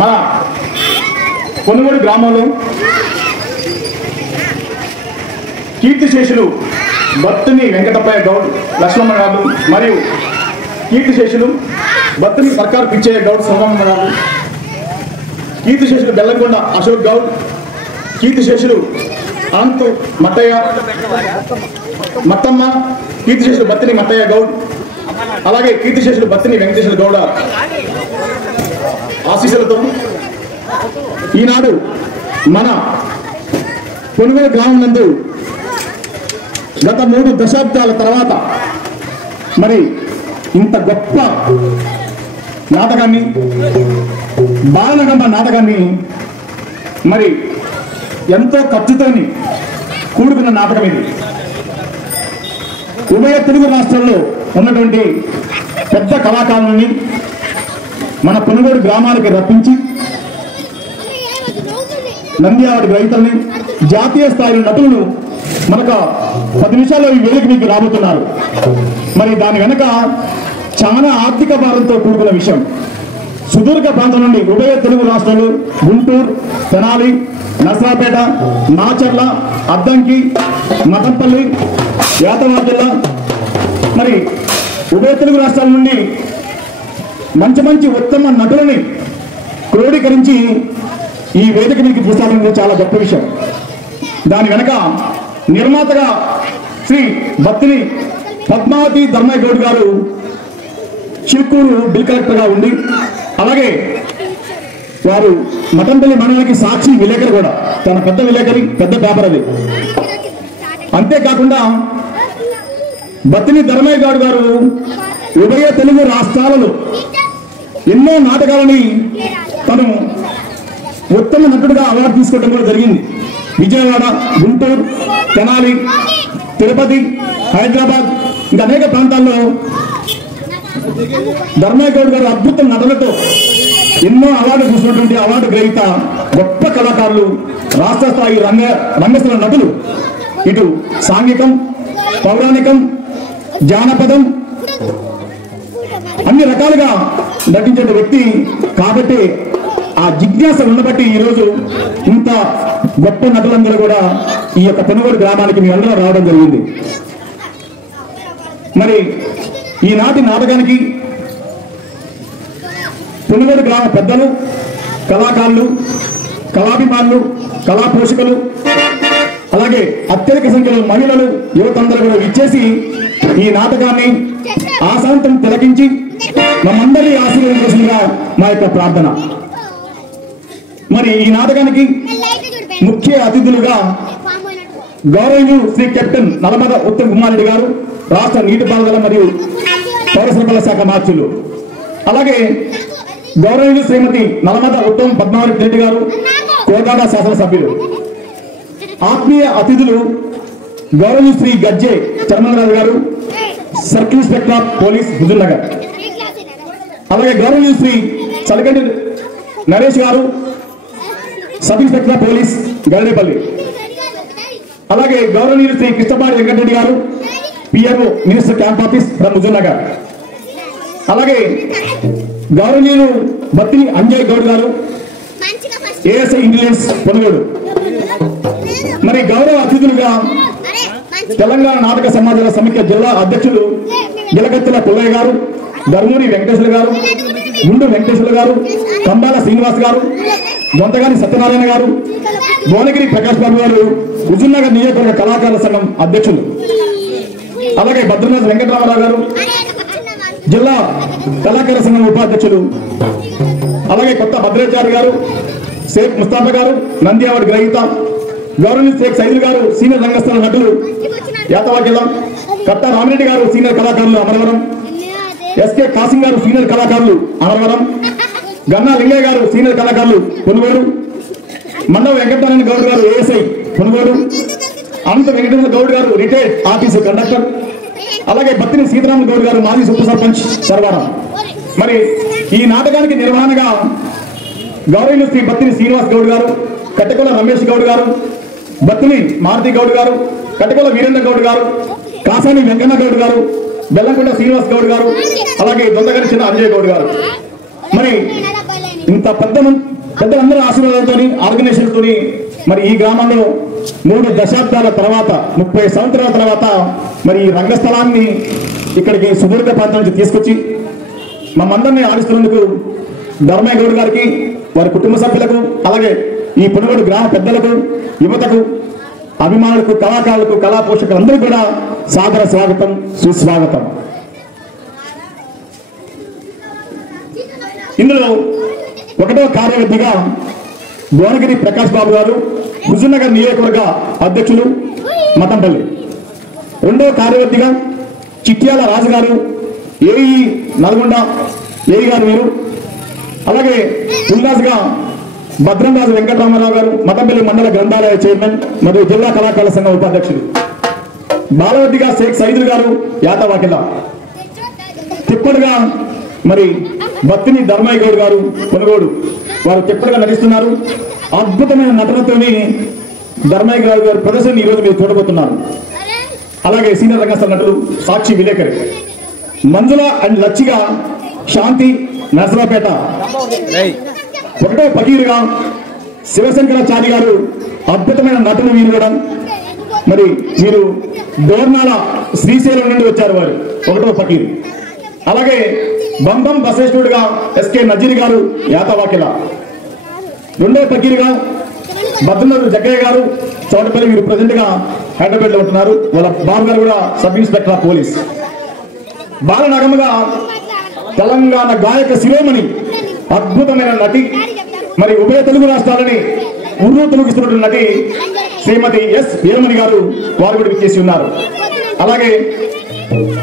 మన పొనుగోడు గ్రామంలో కీర్తిశేషులు బత్తిని వెంకటప్పయ్య గౌడ్ లక్ష్మమ్మ గారు మరియు కీర్తిశేషులు బత్తిని సర్కార్ పిచ్చయ్య గౌడ్ సోమమ్మ గారు, కీర్తిశేషులు బెల్లంకొండ అశోక్ గౌడ్, కీర్తిశేషులు అనంతు మట్టయ్య మత్తమ్మ, కీర్తిశేషులు బత్తిని మట్టయ్య గౌడ్, అలాగే కీర్తిశేషులు బత్తిని వెంకటేశ్వర గౌడ ఆశీస్సులతో ఈనాడు మన పొనుగోడు గ్రామం నందు గత 3 దశాబ్దాల తర్వాత మరి ఇంత గొప్ప నాటకాన్ని, బాలనగంబ నాటకాన్ని మరి ఎంతో ఖర్చుతో కూడుకున్న నాటకం ఇది. ఉభయ తెలుగు రాష్ట్రాల్లో ఉన్నటువంటి పెద్ద కళాకారులని మన పొనుగోడు గ్రామానికి రప్పించి నంది అవార్డు రైతుల్ని, జాతీయ స్థాయి నటులను మనకు 10 నిమిషాల్లో ఈ వేదిక మీకు రాబోతున్నారు. మరి దాని వెనక చాలా ఆర్థిక భారంతో కూడుకున్న విషయం. సుదూర్ఘ ప్రాంతం నుండి ఉభయ తెలుగు రాష్ట్రాలు గుంటూరు, తెనాలి, నర్సరాపేట, నాచర్ల, అద్దంకి, మఠంపల్లి, యాదవాడ జిల్లా మరి ఉభయ తెలుగు రాష్ట్రాల నుండి మంచి ఉత్తమ నటులని క్రోడీకరించి ఈ వేదిక మీకు ప్రసాదించడం చాలా గొప్ప విషయం. దాని వెనక నిర్మాతగా శ్రీ బత్తిని పద్మావతి ధర్మయ్య గౌడ్ గారు చిలుకూరు బిల్ కలెక్టర్గా ఉండి, అలాగే వారు మఠంపల్లి మండలానికి సాక్షి విలేకరి కూడా, తన పెద్ద విలేకరి, పెద్ద పేపర్ అది. అంతేకాకుండా బత్తిని ధర్మయ్య గౌడ్ గారు ఉభయ తెలుగు రాష్ట్రాలలో ఎన్నో నాటకాలని తను ఉత్తమ నటుడుగా అవార్డు తీసుకోవడం కూడా జరిగింది. విజయవాడ, గుంటూరు, తెనాలి, తిరుపతి, హైదరాబాద్ ఇంకా అనేక ప్రాంతాల్లో ధర్మయ్య గౌడ్ గారు అద్భుత నటనతో ఎన్నో అవార్డు చూసినటువంటి అవార్డు గ్రహీత గొప్ప కళాకారులు, రాష్ట్ర స్థాయి రంగస్థల నటులు. ఇటు సాంఘికం, పౌరాణికం, జానపదం అన్ని రకాలుగా నటించే వ్యక్తి కాబట్టి ఆ జిజ్ఞాస ఉండబట్టి ఈరోజు ఇంత గొప్ప నటులందరూ కూడా ఈ యొక్క పొనుగోడు గ్రామానికి మీ అందరూ రావడం జరిగింది. మరి ఈనాటి నాటకానికి పొనుగోడు గ్రామ పెద్దలు, కళాకారులు, కళాభిమానులు, కళా పోషకులు, అలాగే అత్యధిక సంఖ్యలో మహిళలు, యువతందరూ కూడా ఇచ్చేసి ఈ నాటకాన్ని ఆశాంతం తిలకించి మమ్మందరి ఆశీర్వదించాల్సిందిగా మా యొక్క ప్రార్థన. మరి ఈ నాటకానికి ముఖ్య అతిథులుగా గౌరవనీయులు శ్రీ కెప్టెన్ నల్లమద ఉత్తమ్ కుమార్ రెడ్డి గారు, రాష్ట్ర నీటిపారుదల మరియు పౌర సరఫరాల శాఖ మార్చులు, అలాగే గౌరవనీయులు శ్రీమతి నల్లమద ఉత్తమ్ పద్మావతి రెడ్డి గారు, కోదాడ శాసనసభ్యులు. ఆత్మీయ అతిథులు గౌరవనీయులు శ్రీ గజ్జే చర్మలరాజు గారు, circle inspector of police Huzurnagar, అలాగే గౌరవనీయులు శ్రీ చలగండి నరేష్ గారు, సబ్ ఇన్స్పెక్టర్ ఆఫ్ పోలీస్ గల్లేపల్లి, అలాగే గౌరవనీయులు శ్రీ కృష్ణపాటి వెంకటరెడ్డి గారు, PRO minister camp office from Huzurnagar, అలాగే గౌరవనీయులు బత్తిని అంజయ్ గౌడ్ గారు, ఏఎస్ఐ ఇంటెలిజెన్స్ పొనుగోడు. మరి గౌరవ అతిథులుగా తెలంగాణ నాటక సమాజాల సమైక్య జిల్లా అధ్యక్షులు గిలగత్తుల పుల్లయ్య గారు, ధర్మూరి వెంకటేశ్వర గారు, గుండు వెంకటేశ్వర గారు, కంబాల శ్రీనివాస్ గారు, దొంతగాని సత్యనారాయణ గారు, భువనగిరి ప్రకాష్ బాబు గారు, హుజూర్నగర్ నియోజకవర్గ కళాకారుల సంఘం అధ్యక్షులు, అలాగే భద్రనాథ్ వెంకటరామరావు గారు, జిల్లా కళాకార సంఘం ఉపాధ్యక్షులు, అలాగే కొత్త భద్రాచారి గారు, షేక్ ముస్తాఫా గారు, నంది అవార్డు గ్రహీత, గౌరవనీయులు షేక్ సైదుల్ గారు, సీనియర్ రంగస్థల నటులు యాదవాడ జిల్లా, కట్టా రామిరెడ్డి గారు, సీనియర్ కళాకారులు అమరవరం, ఎస్కే కాసిం గారు, సీనియర్ కళాకారులు అమరవరం, గన్నా లింగయ్య గారు, సీనియర్ కళాకారులు పొనుగోడు, మండవ వెంకటనారాయణ గౌడ్ గారు, ఏఎస్ఐ పొనుగోడు, అనంత వెంకటేశ్వర గౌడ్ గారు, రిటైర్డ్ ఆర్టీసీ కండక్టర్, అలాగే బత్తిని సీతారామ గౌడ్ గారు, మాజీ ఉప సర్పంచ్ సర్వారం. మరి ఈ నాటకానికి నిర్వహణగా గౌరవనీయులు శ్రీ బత్తిని శ్రీనివాస్ గౌడ్ గారు, కట్టెకొల రమేష్ గౌడ్ గారు, బత్తిని మారుతి గౌడ్ గారు, కట్టెకొల వీరేంద్ర గౌడ్ గారు, కాసాని వెంకన్న గౌడ్ గారు, బెల్లంకొండ శ్రీనివాస్ గౌడ్ గారు, అలాగే దొంతగారి చిన్న అంజయ్ గౌడ్ గారు. మరి ఇంత ఇంత పెద్దలందరూ ఆశీర్వాదంతో ఆర్గనైజేషన్తో మరి ఈ గ్రామంలో 3 దశాబ్దాల తర్వాత 30 సంవత్సరాల తర్వాత మరి ఈ రంగస్థలాన్ని ఇక్కడికి సుదీర్ఘ ప్రాంతం నుంచి తీసుకొచ్చి మమ్మందరినీ ఆడిస్తున్నందుకు ధర్మయ్య గౌడ్ గారికి, వారి కుటుంబ సభ్యులకు, అలాగే ఈ పునగోడు గ్రామ పెద్దలకు, యువతకు, అభిమానులకు, కళాకారులకు, కళా పోషకులందరికీ కూడా సాదర స్వాగతం, సుస్వాగతం. ఇందులో 1వ కార్యవర్తిగా భువనగిరి ప్రకాష్ బాబు గారు, హుజూర్నగర్ నియోజకవర్గ అధ్యక్షులు, మతంపల్లి. 2వ కార్యవర్తిగా చిట్యాల రాజు గారు, ఏఈ నల్గొండ ఏఈ గారు మీరు. అలాగే ఉల్లాస్గా భద్రంరాజు వెంకటరామారావు గారు, మతంపల్లి మండల గ్రంథాలయ చైర్మన్ మరియు జిల్లా కళాకారుల సంఘం ఉపాధ్యక్షులు. బాలవర్తిగా షేక్ సైదుల్ గారు, యాతవాకిల. తిప్పడుగా మరి బత్తిని ధర్మయ్య గౌడ్ గారు, కొనుగోడు. వారు తిప్పడుగా నటిస్తున్నారు. అద్భుతమైన నటనతోని ధర్మయ్య గౌడ్ గారు ప్రదర్శన ఈరోజు మీరు చూడబోతున్నారు. అలాగే సీనియర్ రంగస్థల నటులు సాక్షి విలేకరి. మంజుల అండ్ లచ్చిగా శాంతి నరసరావుపేట. 1వ పకీరుగా శివశంకరాచారి గారు, అద్భుతమైన నటులు వీరు కూడా. మరి వీరు దోర్నాల శ్రీశైలం నుండి వచ్చారు వారు, 1వ పకీరు. అలాగే బంబం బసేశ్వరుడుగా ఎస్కే నజీర్ గారు, యాతవాకిల. 2వ పకీరుగా భద్రనగర్ జగ్గయ్య గారు, చౌటపల్లి. వీరు ప్రజెంట్ గా హైదరాబాద్ లో ఉంటున్నారు. వాళ్ళ బాబు గారు కూడా సబ్ ఇన్స్పెక్టర్ ఆఫ్ పోలీస్. బాలనగముగా తెలంగాణ గాయక శిరోమణి, అద్భుతమైన నటి, మరి ఉభయ తెలుగు రాష్ట్రాలని ఉర్రూతలుగిస్తున్న నటి శ్రీమతి ఎస్ వీరమణి గారు, వారు కూడా విచ్చేసి ఉన్నారు. అలాగే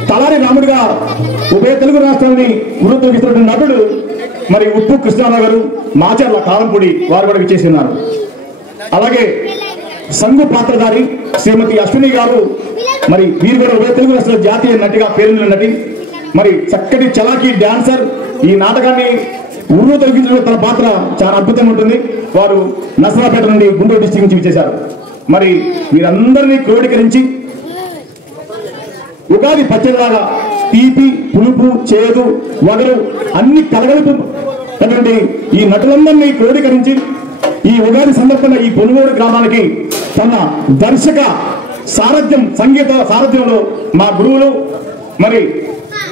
తలారి రాముడిగా ఉభయ తెలుగు రాష్ట్రాలని ఉర్రూతలుగిస్తున్న నటుడు మరి ఉప్పు కృష్ణారావు గారు, మాచర్ల కారంపూడి, వారు కూడా విచ్చేసి ఉన్నారు. అలాగే సంగు పాత్రధారి శ్రీమతి అశ్విని గారు, మరి వీరు కూడా ఉభయ తెలుగు రాష్ట్రాల జాతీయ నటిగా పేరున్న నటి, మరి చక్కటి చలాకీ డాన్సర్. ఈ నాటకాన్ని ఊరు తొలగించడం తన పాత్ర చాలా అద్భుతంగా ఉంటుంది. వారు నసరాపేట నుండి గుంటూరు డిస్ట్రిక్ట్ నుంచి విచ్చేశారు. మరి వీరందరినీ క్రోడీకరించి ఉగాది పచ్చడిలాగా తీపి, పులుపు, చేదు, వగరు అన్ని కలగలుపుటువంటి ఈ నటులందరినీ క్రోడీకరించి ఈ ఉగాది సందర్భంగా ఈ పొనుగోడు గ్రామానికి తన దర్శక సారథ్యం, సంగీత సారథ్యంలో మా గురువులు, మరి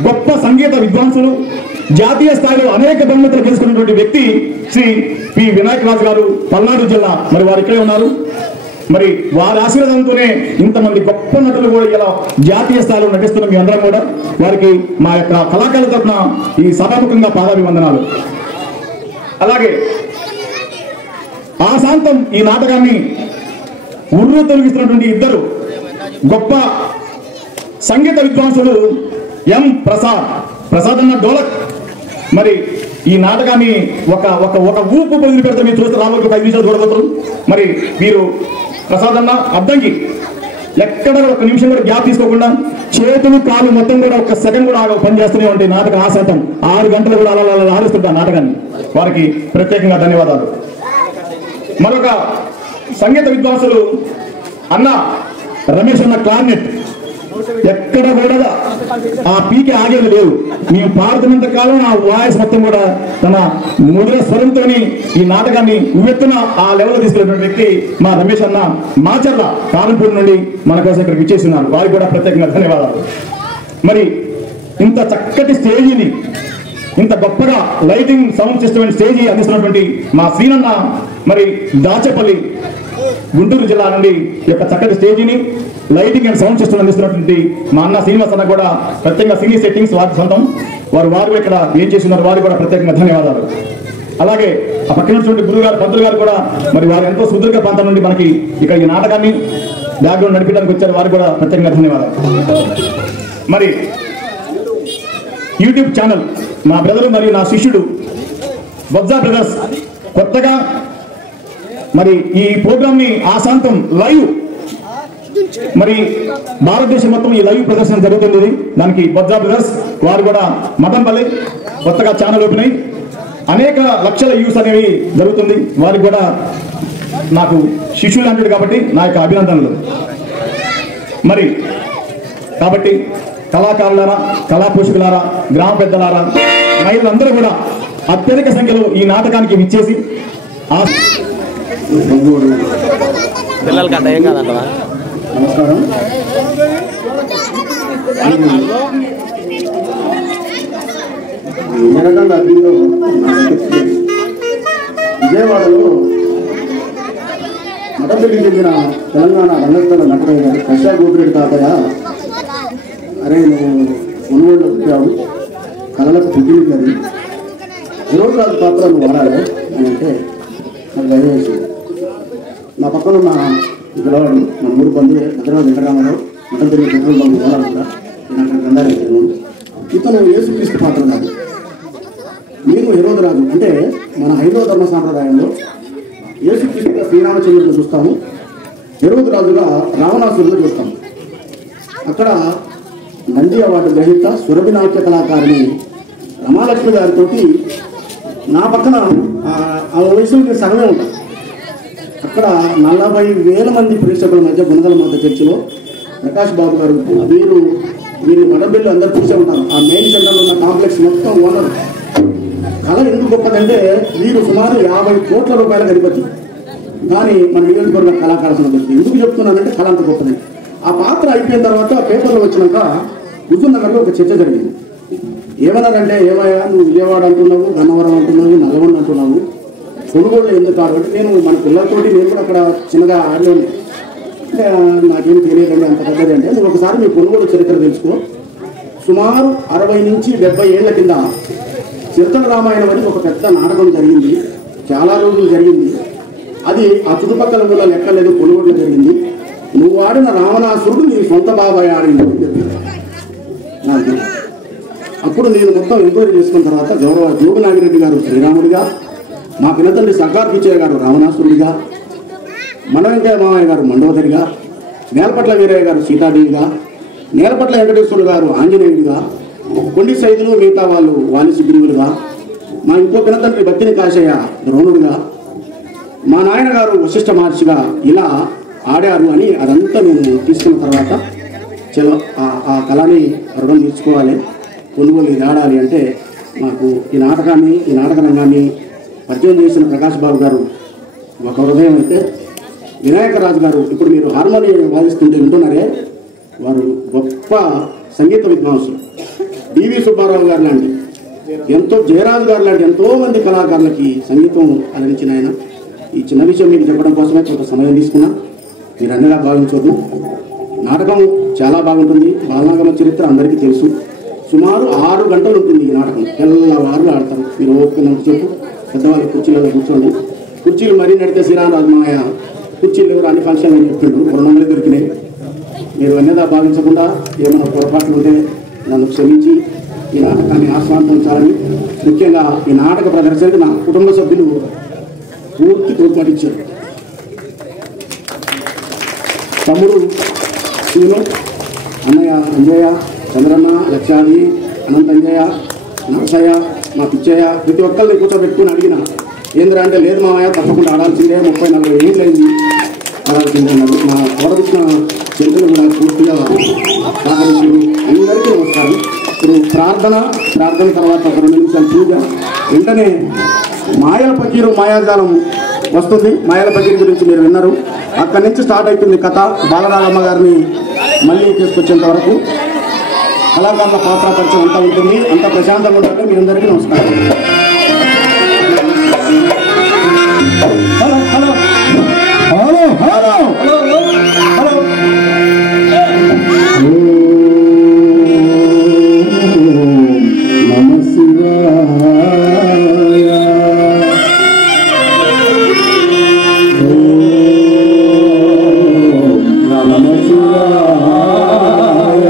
గొప్ప సంగీత విద్వాంసులు, జాతీయ స్థాయిలో అనేక బహుమతులు గెలుచుకున్నటువంటి వ్యక్తి శ్రీ పి వినాయక్ రాజు గారు, పల్నాడు జిల్లా. మరి వారు ఇక్కడే ఉన్నారు. మరి వారి ఆశీర్వాదంతోనే ఇంతమంది గొప్ప నటులు కూడా ఇలా జాతీయ స్థాయిలో నటిస్తున్న మీ అందరం కూడా వారికి మా యొక్క కళాకారుల తరఫున ఈ సభాముఖంగా పాదాభివందనాలు. అలాగే ఆశాంతం ఈ నాటకాన్ని ఉర్రు తొలగిస్తున్నటువంటి 2 గొప్ప సంగీత విద్వాంసులు ఎం ప్రసాద్ అన్న డోలక్. మరి ఈ నాటకాన్ని ఒక ఊపు పొంది పెడితే మీరు చూస్తే రాబోయే 5 నిమిషాలు చూడబోతారు. మరి వీరు ప్రసాద్ అన్న అద్దంకి ఎక్కడ ఒక నిమిషం కూడా గ్యాప్ తీసుకోకుండా చేతులు కాలు మొత్తం కూడా ఒక సెకండ్ కూడా పనిచేస్తూనే ఉంటాయి. నాటక ఆశాంతం 6 గంటలు కూడా అలా ఆడిస్తుంటారు నాటకాన్ని. వారికి ప్రత్యేకంగా ధన్యవాదాలు. మరొక సంగీత విద్వాంసులు అన్న రమేష్ అన్న క్లార్నెట్. ఎక్కడ కూడా ఆ పీకి ఆగేది లేదు. మేము పాడుతున్నంత కాలం ఆ వాయిస్ మొత్తం కూడా తన మధుర స్వరంతో ఈ నాటకాన్ని ఉవ్వెత్తున ఆ లెవెల్లో తీసుకెళ్ళిన వ్యక్తి మా రమేష్ అన్న, మాచర్ల కారంపూడి నుండి మన కోసం ఇక్కడికి విచ్చేస్తున్నారు. వారికి కూడా ప్రత్యేకంగా ధన్యవాదాలు. మరి ఇంత చక్కటి స్టేజీని, ఇంత గొప్పగా లైటింగ్ సౌండ్ సిస్టమ్ స్టేజీ అందిస్తున్నటువంటి మా శ్రీనన్న, మరి దాచపల్లి గుంటూరు జిల్లా నుండి యొక్క చక్కటి స్టేజీని, లైటింగ్ అండ్ సౌండ్ సిస్టమ్ అందిస్తున్నటువంటి మా అన్న శ్రీనివాస్ అన్న కూడా ప్రత్యేకంగా సినీ సెట్టింగ్స్ వారి సొంతం. వారు ఇక్కడ ఏం చేస్తున్నారు, వారికి కూడా ప్రత్యేకంగా ధన్యవాదాలు. అలాగే ఆ పక్కన ఉన్నటువంటి గురువు గారు, పంతులు గారు కూడా మరి వారు ఎంతో సుదీర్ఘ ప్రాంతం నుండి మనకి ఇక్కడ ఈ నాటకాన్ని బ్యాక్గ్రౌండ్ నడిపించడానికి వచ్చారు. వారికి కూడా ప్రత్యేకంగా ధన్యవాదాలు. మరి యూట్యూబ్ ఛానల్ మా బ్రదరు మరియు నా శిష్యుడు బొజ్జా బ్రదర్స్ కొత్తగా మరి ఈ ప్రోగ్రామ్ ని ఆశాంతం లైవ్, మరి భారతదేశం మొత్తం ఈ లైవ్ ప్రదర్శన జరుగుతుంది. దానికి బొజ్జా బ్రదర్స్ వారు కూడా మటన్పల్లి కొత్తగా ఛానల్ ఓపెన్ అయ్యి అనేక లక్షల వ్యూస్ అనేవి జరుగుతుంది. వారికి కూడా నాకు శిష్యులు అంటాడు కాబట్టి నా యొక్క అభినందనలు. మరి కాబట్టి కళాకారులారా, కళా పోషకులారా, గ్రామ పెద్దలారా, మహిళలందరూ కూడా అత్యధిక సంఖ్యలో ఈ నాటకానికి విచ్చేసి పిల్లలకి ఏం కాదంట. నమస్కారం. విజయవాడలో మఠంపల్లికి చెందిన తెలంగాణ రంగస్థల నటుడైన కృష్ణ గోపిరెడ్డి తాతయ్య, అరే నువ్వు మునుగోడులో పుట్టావు, కళలకు పుట్టింది అది, ఈరోజు రాజు పాత్ర నువ్వు వాడాలి అని అంటే నాకు దయచేసి నా పక్కన ఉన్న పిల్లవాడు మన ఊరు బంధువు భద్రరాజు వెంకటరామారావు మఠంపల్లి పెట్రోల్ బంక్ పోరాడుతా నేను అక్కడ గంధాలు ఇచ్చాను. ఇతను యేసుక్రీస్తు పాత్ర కాదు, నేను హెరోదు రాజు. అంటే మన హైందవ ధర్మ సాంప్రదాయంలో యేసుక్రీస్తుగా శ్రీరామచంద్రుడు చూస్తాము, హెరోదు రాజుగా రావణాసురుడు చూస్తాము. అక్కడ నంది అవార్డు గ్రహీత సురభి నాట్య కళాకారిణి రమాలక్ష్మి గారితో నా పక్కన ఆ వయసులో సగమే ఉంటాను. అక్కడ 40,000 మంది ప్రేక్షకుల మధ్య గుణగల మాత చర్చిలో ప్రకాష్ బాబు గారు వీరి మడబిల్లు అందరూ చూసే ఉంటారు. ఆ మెయిన్ సెంటర్లో ఉన్న కాంప్లెక్స్ మొత్తం ఓనర్. కళ ఎందుకు గొప్పదంటే వీరు సుమారు 50 కోట్ల రూపాయలకు అధిపతి. కానీ మన నియోజకవర్గ కళాకార సంఘం ఎందుకు చెప్తున్నానంటే కళ అంత గొప్పది. ఆ పాత్ర అయిపోయిన తర్వాత పేపర్లో వచ్చినాక హుజూర్ నగర్లో ఒక చర్చ జరిగింది. ఏమన్నారంటే, ఏమయ్యా నువ్వు విజయవాడ అంటున్నావు, గన్నవరం అంటున్నావు, నల్గొండ అంటున్నావు, కొనుగోలు ఎందుకు కాబట్టి నేను మన పిల్లలతోటి నేను కూడా అక్కడ చిన్నగా ఆడలేను అంటే నాకేం తెలియదండి అంత పెద్దది అంటే, నువ్వు ఒకసారి మీ కొనుగోలు చరిత్ర తెలుసుకో. సుమారు 60 నుంచి 70 ఏళ్ల కింద చిరతల రామాయణం అని ఒక పెద్ద నాటకం జరిగింది, చాలా రోజులు జరిగింది. అది ఆ చుట్టుపక్కల కూడా లెక్కలేదు, కొనుగోలు జరిగింది. నువ్వు ఆడిన రావణాసురుడు నీ సొంత బాబాయ్ ఆడింది అని చెప్పింది నాకు. అప్పుడు నేను మొత్తం ఎంక్వైరీ చేసుకున్న తర్వాత గౌరవ జోగు నాగిరెడ్డి గారు శ్రీరాముడిగా, మా పినతండ్రి సర్కార్ పిచ్చయ్య గారు రావణాసురుడిగా, వెంకయ్య మామయ్య గారు మండోదరిగా, నేలపట్ల వీరయ్య గారు సీతాదేవిగా, నేలపట్ల వెంకటేశ్వరుడు గారు ఆంజనేయుడిగా, కొండి సైదులు మిగతా వాళ్ళు వాలిసి బిరుగులుగా, మా ఇంకో పినతండ్రి బత్తిని కాశయ్య ద్రోణుడిగా, మా నాయన గారు వశిష్ఠ మహర్షిగా ఇలా ఆడారు అని అదంతా నేను తీసుకున్న తర్వాత చలో ఆ కళని రుణం తీర్చుకోవాలి, కొనుగోలు ఆడాలి అంటే నాకు ఈ నాటక రంగాన్ని పరిచయం చేసిన ప్రకాష్ బాబు గారు ఒక హృదయం అయితే, వినాయకరాజు గారు ఇప్పుడు మీరు హార్మోనియం వాయిస్తుంటే వింటున్నారే, వారు గొప్ప సంగీత విద్వాంసులు. డివి సుబ్బారావు గారు లాంటి జయరాజు గారు లాంటి ఎంతోమంది కళాకారులకి సంగీతం అందించిన ఆయన. ఈ చిన్న విషయం మీకు చెప్పడం కోసమే కొంత సమయం తీసుకున్నా, మీరు అన్నగా భావించవద్దు. నాటకం చాలా బాగుంటుంది. బాలనాగమ చరిత్ర అందరికీ తెలుసు. సుమారు 6 గంటలు ఉంటుంది ఈ నాటకం. తెల్లవారులు ఆడతారు. మీరు ఓపికనంత చెప్పు, పెద్దవాళ్ళ కుర్చీలలో కూర్చోండి. కుర్చీలు మరీ నడితే శ్రీరామరాజు మాయ కుర్చీలు ఎవరు అన్ని ఫంక్షన్ అని చెప్తుండ్రు. 200 దొరికినాయి. మీరు అన్నదా భావించకుండా ఏమైనా పొరపాట్లు ఉంటే నన్ను క్షమించి ఈ నాటకాన్ని ఆస్వాదించాలని, ముఖ్యంగా ఈ నాటక ప్రదర్శనకు నా కుటుంబ సభ్యులు పూర్తి తోడ్పాటించారు. తమ్ముడు శివును, అన్నయ్య అంజయ్య, చంద్రన్న, లక్ష్యాది, అనంతంజయ్య, నరసయ్య, మా పిచ్చయ్య, ప్రతి ఒక్కరిని కూర్చోబెట్టుకుని అడిగిన ఏంద్రా అంటే, లేదు మామయ్య తప్పకుండా ఆడాల్సిందే, 30-40 ఏళ్ళు అయింది ఆడాల్సిందే అన్నారు. మా తోడబుచ్చిన చెంతలు కూడా పూర్తిగా సహకరించారు. అందరికీ నమస్కారం. ఇప్పుడు ప్రార్థన తర్వాత ఒక 2 నిమిషాలు పూజ. వెంటనే మాయల పకీరు మాయాజాలం వస్తుంది. మాయల పకీరు గురించి మీరు విన్నారు. అక్కడి నుంచి స్టార్ట్ అవుతుంది కథ. బాలరాగమ్మ గారిని మళ్ళీ తీసుకొచ్చేంత వరకు కళాకారుల పాత్ర పరిచయం అంతా ఉంటుంది. అంత ప్రశాంతంగా ఉండాలి. మీ అందరికీ నమస్కారం. Hello hello hello hello hello hello నమ శివాయ. నమ శివాయ.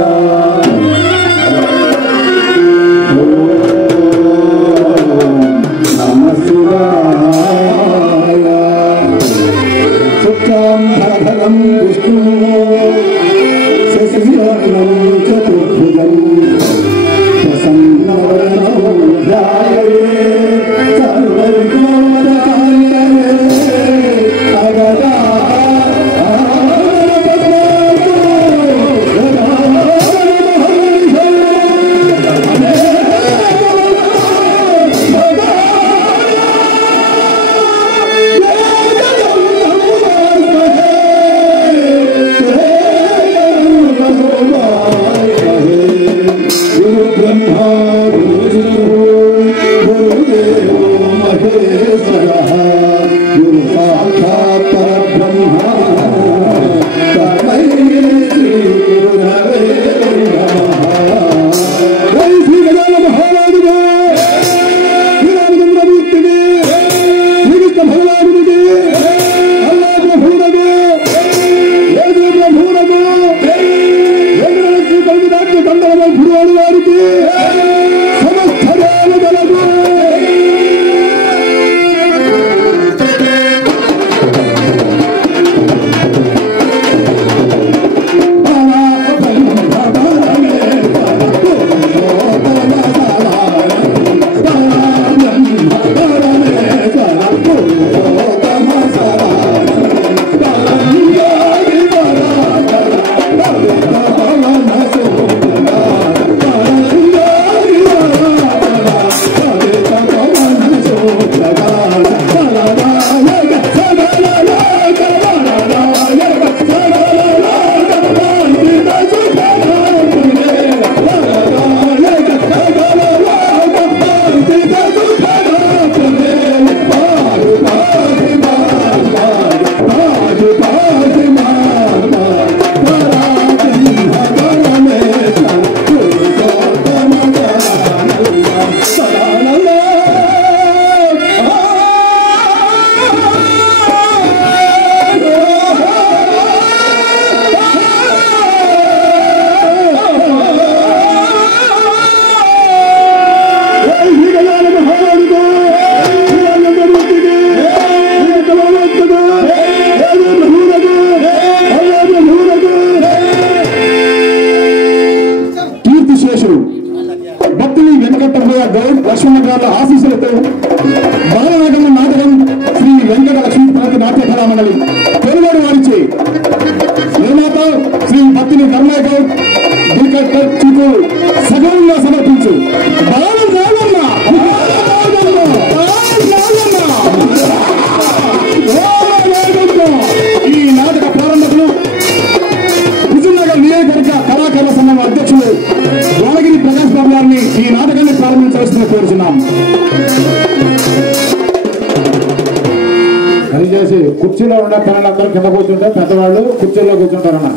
దయచేసి కుర్చీలో ఉండే పిల్లలందరూ కింద కూర్చుంటే పెద్దవాళ్ళు కుర్చీలో కూర్చుంటారన్న.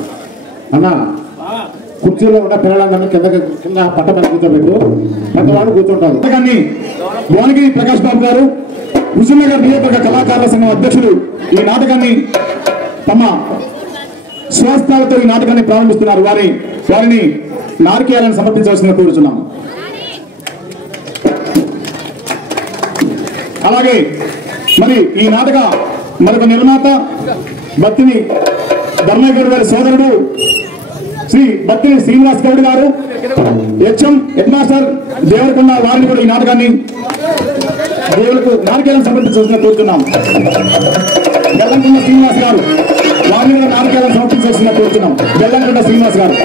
అన్న కుర్చీలో ఉన్న పిల్లలందరినీ కింద పట్ట పని కూర్చోబెట్టు, పెద్దవాళ్ళు కూర్చుంటారు. కానీ భువనగిరి ప్రకాష్ బాబు గారు హుజూర్నగర్ నియోజకవర్గ కళాకారుల సంఘం అధ్యక్షులు ఈ నాటకాన్ని తమ స్వస్థాలతో ఈ నాటకాన్ని ప్రారంభిస్తున్నారు. వారిని నారికేయాలను సమర్పించవలసిందిగా కోరుచున్నాం. అలాగే మరి ఈ నాటక మరొక నిర్మాత బత్తిని ధర్మయ్య గౌడ్ గారి సోదరుడు శ్రీ బత్తిని శ్రీనివాస్ గౌడ్ గారు, హెచ్ఎం హెడ్ మాస్టర్ దేవరకొండ, వారిని కూడా ఈ నాటకాన్ని దేవులకు నాటకాలను సమర్పించవలసిన కోరుతున్నాం. బెల్లంకొండ శ్రీనివాస్ గారు, వారిని కూడా నాటకాలను సమర్పించవలసిన కోరుతున్నాం. బెల్లంకొండ శ్రీనివాస్ గారు.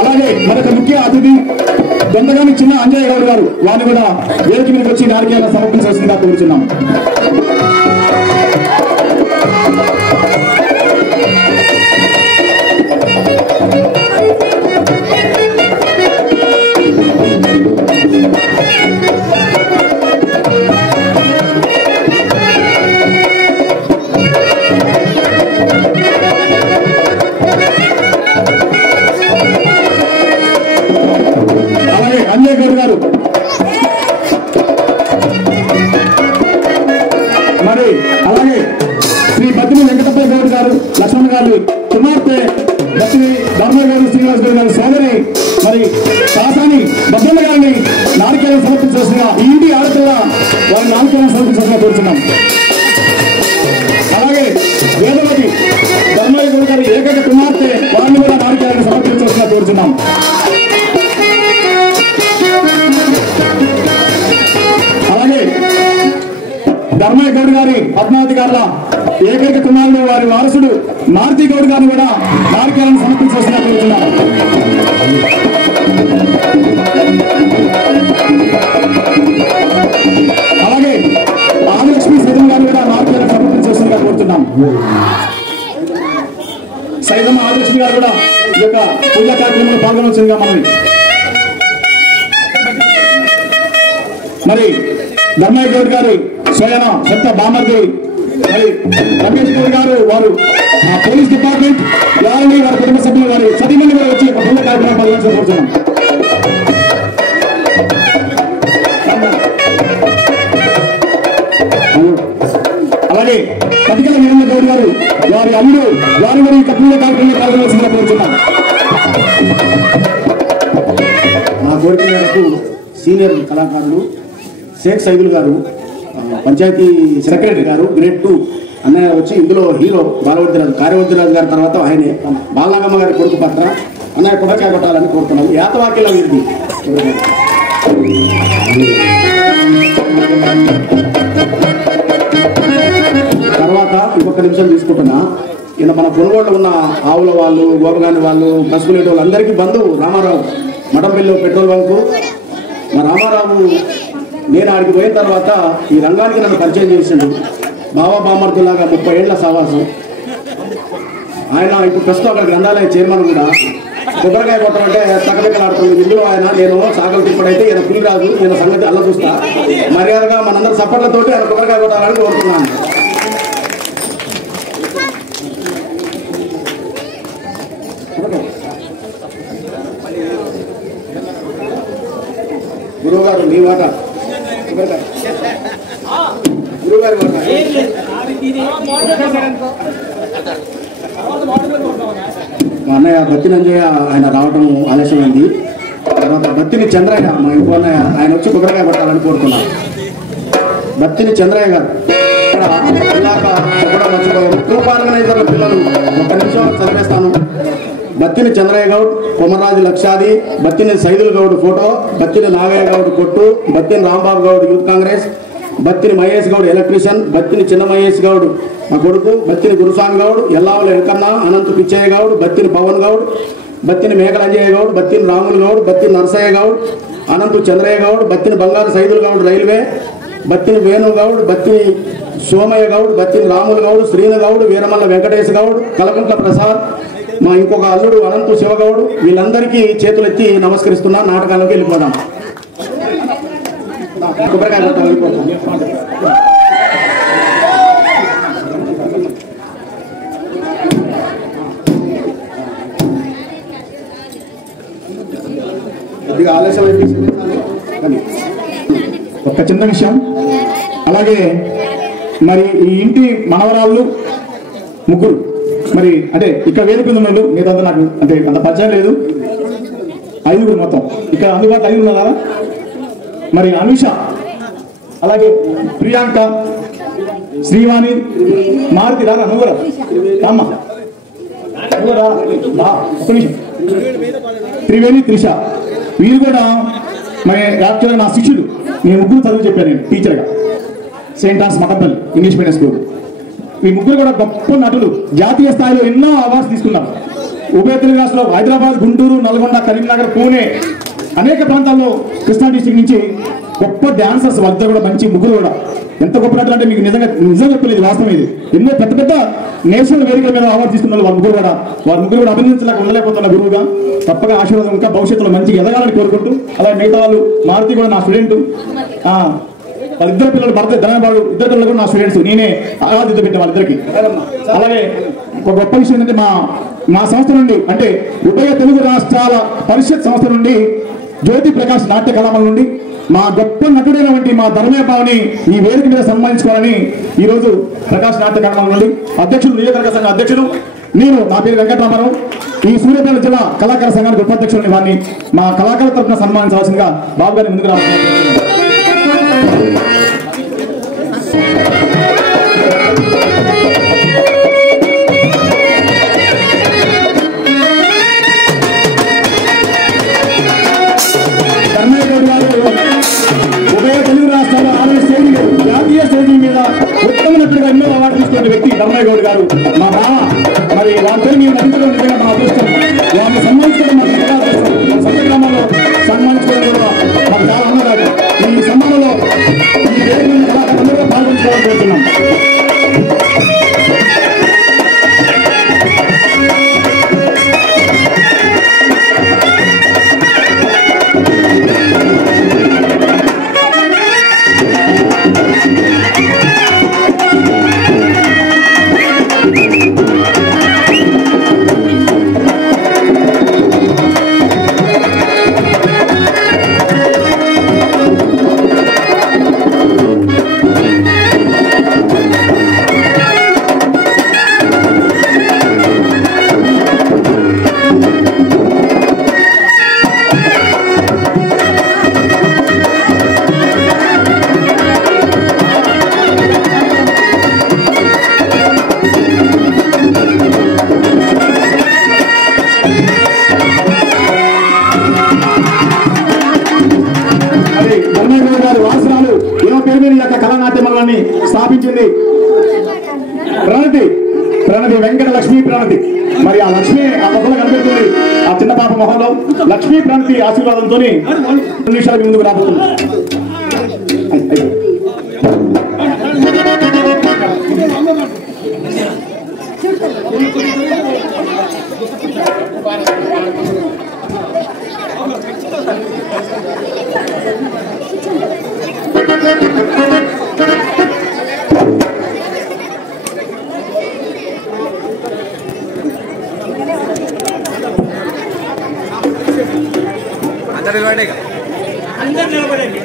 అలాగే మరొక ముఖ్య అతిథి దొండగాని చిన్న అంజయ్య గౌడ్ గారు, వారిని కూడా వేదిక మీదకి వచ్చి నాటకాలను సమర్పించవలసిందిగా కోరుతున్నాం. అంజయ్ గౌడ్ గారు, మరి అలాగే శ్రీ బత్తిని వెంకటప్ప గౌడ్ గారు, లక్ష్మణ్ గారు కుమార్తె బత్తిని ధర్మయ్య గారు, శ్రీనివాస్ గౌడ్ గారి సోదరి మరి కాసాని బద్దెల్ల గారిని నాటకాలను సమర్పించాల్సిన ఈ ఇంటి ఆడపిల్ల వారి నాటకాలను సమర్పించాల్సిన కోరుతున్నాం. అలాగే వేదవతి ధర్మయ్య గౌడ్ గారి ఏకైక కుమార్తె, వారిని కూడా నాటకాలను సమర్పించాల్సిన కోరుతున్నాం. అలాగే ధర్మయ్య గౌడ్ గారి పద్మావతి గారుల ఏకైక కుమారుడు, వారి వారసుడు మారుతి గౌడ్ గారిని కూడా నాటకాలను సమర్పించాల్సిన కోరుతున్నాం. అలాగే ఆదిలక్ష్మి సైతం గారిని కూడా నాటకాలను సమర్పించాల్సిందిగా కోరుతున్నాం. సైతం ఆదిలక్ష్మి గారు కూడా ఈ యొక్క పూజా కార్యక్రమంలో పాల్గొనవలసిందిగా మరి ధర్మయ్య గౌడ్ గారు స్వయన సొంత బామర్ది మరి రమేష్ గౌడ్ గారు, వారు పోలీస్ డిపార్ట్మెంట్ వారిని, వారి కుటుంబ సభ్యులు, వారి సతీమణి కూడా వచ్చి ఒక పూజా కార్యక్రమం పాల్గొనవలసిందిగా. అలాగే పతికల వీరేంద్ర గౌడ్ గారు, వారి అల్లుడు, వారి కూడా ఈ పూజా కార్యక్రమంలో పాల్గొనవలసిందిగా కోరుతున్నాం. నా కోరిక మేరకు సీనియర్ కళాకారులు షేక్ సైదుల్ గారు, పంచాయతీ సెక్రటరీ గారు, గ్రేడ్ 2 అన్నయ్య వచ్చి ఇందులో హీరో బాలవర్తిరాజు, కార్యవర్తిరాజు గారి తర్వాత ఆయనే బాలనాగమ్మ గారి కొడుకు పాత్ర అన్నయ్య కూడా చేపట్టాలని కోరుతున్నాము. యాతవాక్యలో ఇది తర్వాత ఇంకొక నిమిషం తీసుకుంటున్నా. ఈయన మన పొనుగోళ్ళు ఉన్న ఆవుల వాళ్ళు, గోపగాని వాళ్ళు, పసుపులేటి వాళ్ళు అందరికీ బంధువు రామారావు, మఠంపల్లిలో పెట్రోల్ బంకు. మా రామారావు నేను ఆడికి పోయిన తర్వాత ఈ రంగానికి నన్ను పరిచయం చేసిండు. బాబా బామర్తులాగా 30 ఏళ్ల సహవాసం. ఆయన ఇప్పుడు ప్రస్తుతం అక్కడ గ్రంథాలయ చైర్మన్ కూడా. కొబ్బరికాయ కొట్టమంటే తగ్గబెక్కలాడుతుంది ఇందులో ఆయన. నేను సాగలు తిప్పడైతే ఈయన పిల్లి రాదు, ఈయన సంగతి అల్ల చూస్తా. మర్యాదగా మనందరి సపోర్ట్లతోటి ఆయన కొబ్బరికాయ కొట్టాలని కోరుతున్నాను. గురువు గారు మీ మాట, గురువు గారి మాట. మా అన్నయ్య బత్తిని అంజయ్య ఆయన రావడం ఆలస్యమైంది. తర్వాత బత్తిని చంద్రయ్య, మా ఇంకో అన్నయ్య, ఆయన వచ్చి కొబ్బరికాయ పట్టాలని కోరుతున్నాను. బత్తిని చంద్రయ్య గారు ఇలాక చెప్పడం మర్చిపోయారు. గ్రూప్ ఆర్గనైజర్ల పిల్లలు ఒక్క నిమిషం చదివేస్తాను. బత్తిని చంద్రయ్య గౌడ్, కొమరాజు లక్షాది, బత్తిని సైదుల్ గౌడ్ ఫోటో, బత్తిని నాగయ్య గౌడ్ కొట్టు, బత్తిని రాంబాబు గౌడ్ యూత్ కాంగ్రెస్, బత్తిని మహేష్ గౌడ్ ఎలక్ట్రీషియన్, బత్తిని చిన్న మహేష్ గౌడ్ మా కొడుకు, బత్తిని గురుస్వామి గౌడ్, ఎల్లావుల వెంకన్న, అనంత్ పిచ్చయ్య గౌడ్, బత్తిని పవన్ గౌడ్, బత్తిని మేకలంజయ్య గౌడ్, బత్తిని రాములు గౌడ్, బత్తిని నరసయ్య గౌడ్, అనంత్ చంద్రయ్య గౌడ్, బత్తిని బంగారు సైదుల్ గౌడ్ రైల్వే, బత్తిని వేణు గౌడ్, బత్తిని సోమయ్య గౌడ్, బత్తిని రాములు గౌడ్, శ్రీను గౌడ్, వీరమల్ల వెంకటేష్ గౌడ్, కలకుంట్ల ప్రసాద్, మా ఇంకొక అల్లుడు అనంతు శివగౌడ్. వీళ్ళందరికీ చేతులెత్తి నమస్కరిస్తున్నా. నాటకాల్లోకి వెళ్ళిపోదాం. కొబ్బరికాయ కొద్దిగా ఆలస్యం ఒక చిన్న విషయం. అలాగే మరి ఈ ఇంటి మనవరాళ్ళు ముగ్గురు మరి అంటే ఇక్కడ వేదిక ఉన్న వాళ్ళు మీదంతా నాకు అంటే అంత పరిచయం లేదు. 5 మొత్తం ఇక్కడ అందుబాటులో 5 ఉన్నారా? మరి అనుష, అలాగే ప్రియాంక, శ్రీవాణి, మారుతి రారా నువ్వు రా అమ్మ ఒక్క నిమిషం, త్రివేణి, త్రిష వీరు కూడా మరి యాక్చువల్గా నా శిష్యులు. నేను ముగ్గురు చదువు చెప్పాను నేను టీచర్గా Saint Ann's Mathampalli English medium school. ఈ ముగ్గురు కూడా గొప్ప నటులు, జాతీయ స్థాయిలో ఎన్నో అవార్డ్స్ తీసుకున్నారు. ఉభయ తెలుగు రాష్ట్రంలో హైదరాబాద్, గుంటూరు, నల్గొండ, కరీంనగర్, పూణే అనేక ప్రాంతాల్లో కృష్ణా డిస్ట్రిక్ట్ నుంచి గొప్ప డాన్సర్స్ వాళ్ళిద్దరు కూడా మంచి ముగ్గురు కూడా. ఎంత గొప్ప నటులు అంటే మీకు నిజం చెప్పలేదు, వాస్తవం ఇది. ఎన్నో పెద్ద పెద్ద నేషనల్ వేదికల మీద అవార్డు తీసుకున్నారు వాళ్ళ ముగ్గురు కూడా అభినందించలేక ఉండలేకపోతున్న గురువుగా. తప్పగా ఆశీర్వాదం ఇంకా భవిష్యత్తులో మంచిగా ఎదగాలని కోరుకుంటూ, అలాగే మిగతా వాళ్ళు మారుతి కూడా నా స్టూడెంట్, వాళ్ళిద్దరు పిల్లలు భరత ధనబాబు ఇద్దరు పిల్లలు కూడా నా స్టూడెంట్స్. నేనే ఆరాధిత పెట్టాను వాళ్ళిద్దరికి. అలాగే ఒక గొప్ప విషయం ఏంటంటే మా సంస్థ నుండి అంటే ఉభయ తెలుగు రాష్ట్రాల పరిషత్ సంస్థ నుండి జ్యోతి ప్రకాష్ నాట్య కళామల నుండి మా గొప్ప నటుడైన వంటి మా ధర్మేబావుని ఈ వేదిక మీద సన్మానించుకోవాలని ఈరోజు ప్రకాష్ నాట్య కళామల నుండి అధ్యక్షులు, నియోజకవర్గ సంఘ అధ్యక్షులు నేను, నా పేరు వెంకటరామారావు, ఈ సూర్యాపేట జిల్లా కళాకార సంఘానికి ఉపాధ్యక్షుడిని. వారిని మా కళాకారుల తరఫున సన్మానించవలసిందిగా బాబు గారిని ముందుకు రావాల్సింది. ఉభయ తెలుగు రాష్ట్రాల 6 స్టేజీలు జాతీయ స్టేజీ మీద ఉత్తమ నటుడుగా ఎన్నో అవార్డు తీసుకున్న వ్యక్తి ధర్మయ్య గౌడ్ గారు మా బావ. మరి వారితో మేము నటించడం నిజంగా మా అదృష్టం. వారిని సన్మానించడం మాకు చాలా అదృష్టం. మన సొంత గ్రామాల్లో సన్మానించుకోవడం కూడా మాకు చాలా ఆనందదాయకం. ఈ సన్మానంలో ఈ వేదిక కళాకారులందరూ పాల్గొంచుకోవాలని కోరుతున్నాం. కళానాట్యమాలని స్థాపించింది ప్రణతి వెంకట లక్ష్మీ ప్రణతి. మరి ఆ లక్ష్మి ఆ మొక్కలు కనిపిస్తుంది ఆ చిన్న పాప మొహంలో. లక్ష్మీ ప్రణతి ఆశీర్వాదంతో 2 నిమిషాలకు ముందుకు రాబోతుంది. అందరు నిలబడండి.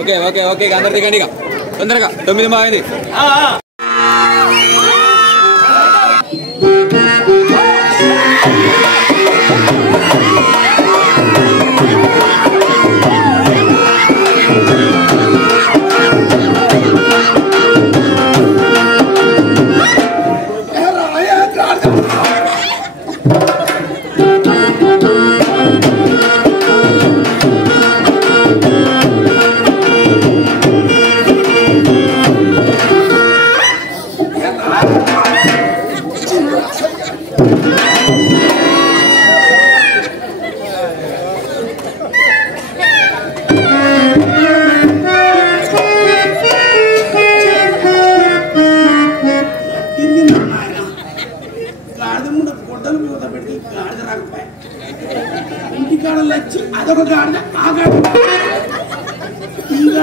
ఓకే ఓకే ఓకే అందరు దిగండి ఇక తొందరగా 9 బాగుంది.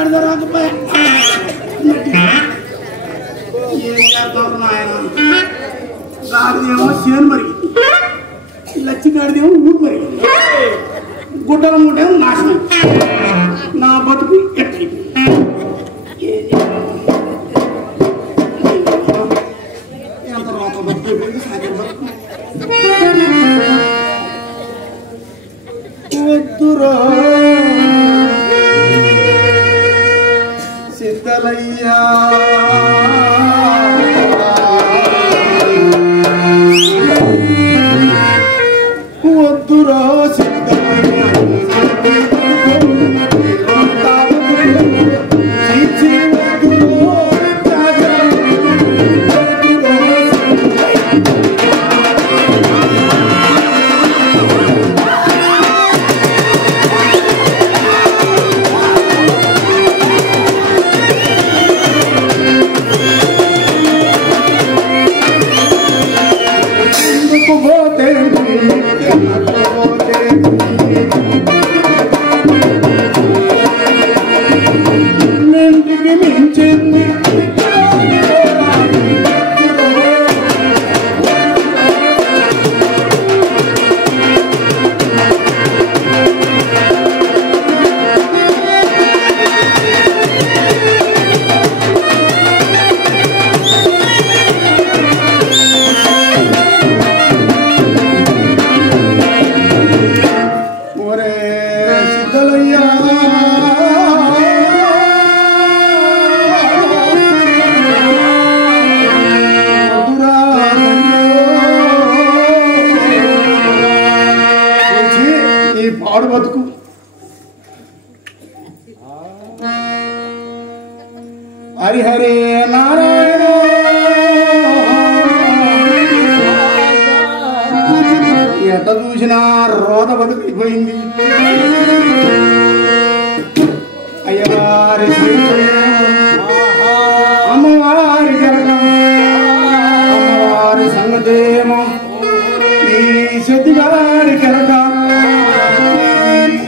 గాడిద రాకపోయా ఏం చేద్దాం ఆయన గాడిదేమో చేను మరిగి లచ్చి గాడిదేమో ఊరు మరిగి గుడ్డల మూటేమో నాశనం నా బతుకు ఎట్టి ఎంత రోత బతుకు సాయం బతుకు వద్దురా సిద్ధలయ్యా వద్దురా సిద్ధలయ్యా పాడు బతుకు హరిహరే నారాయణ ఎట చూసినా రోత బతుకైపోయింది అయ్యవారి అమ్మవారి జరగం అమ్మవారి సంగతేమో ఈ శుద్ధివారి కెరక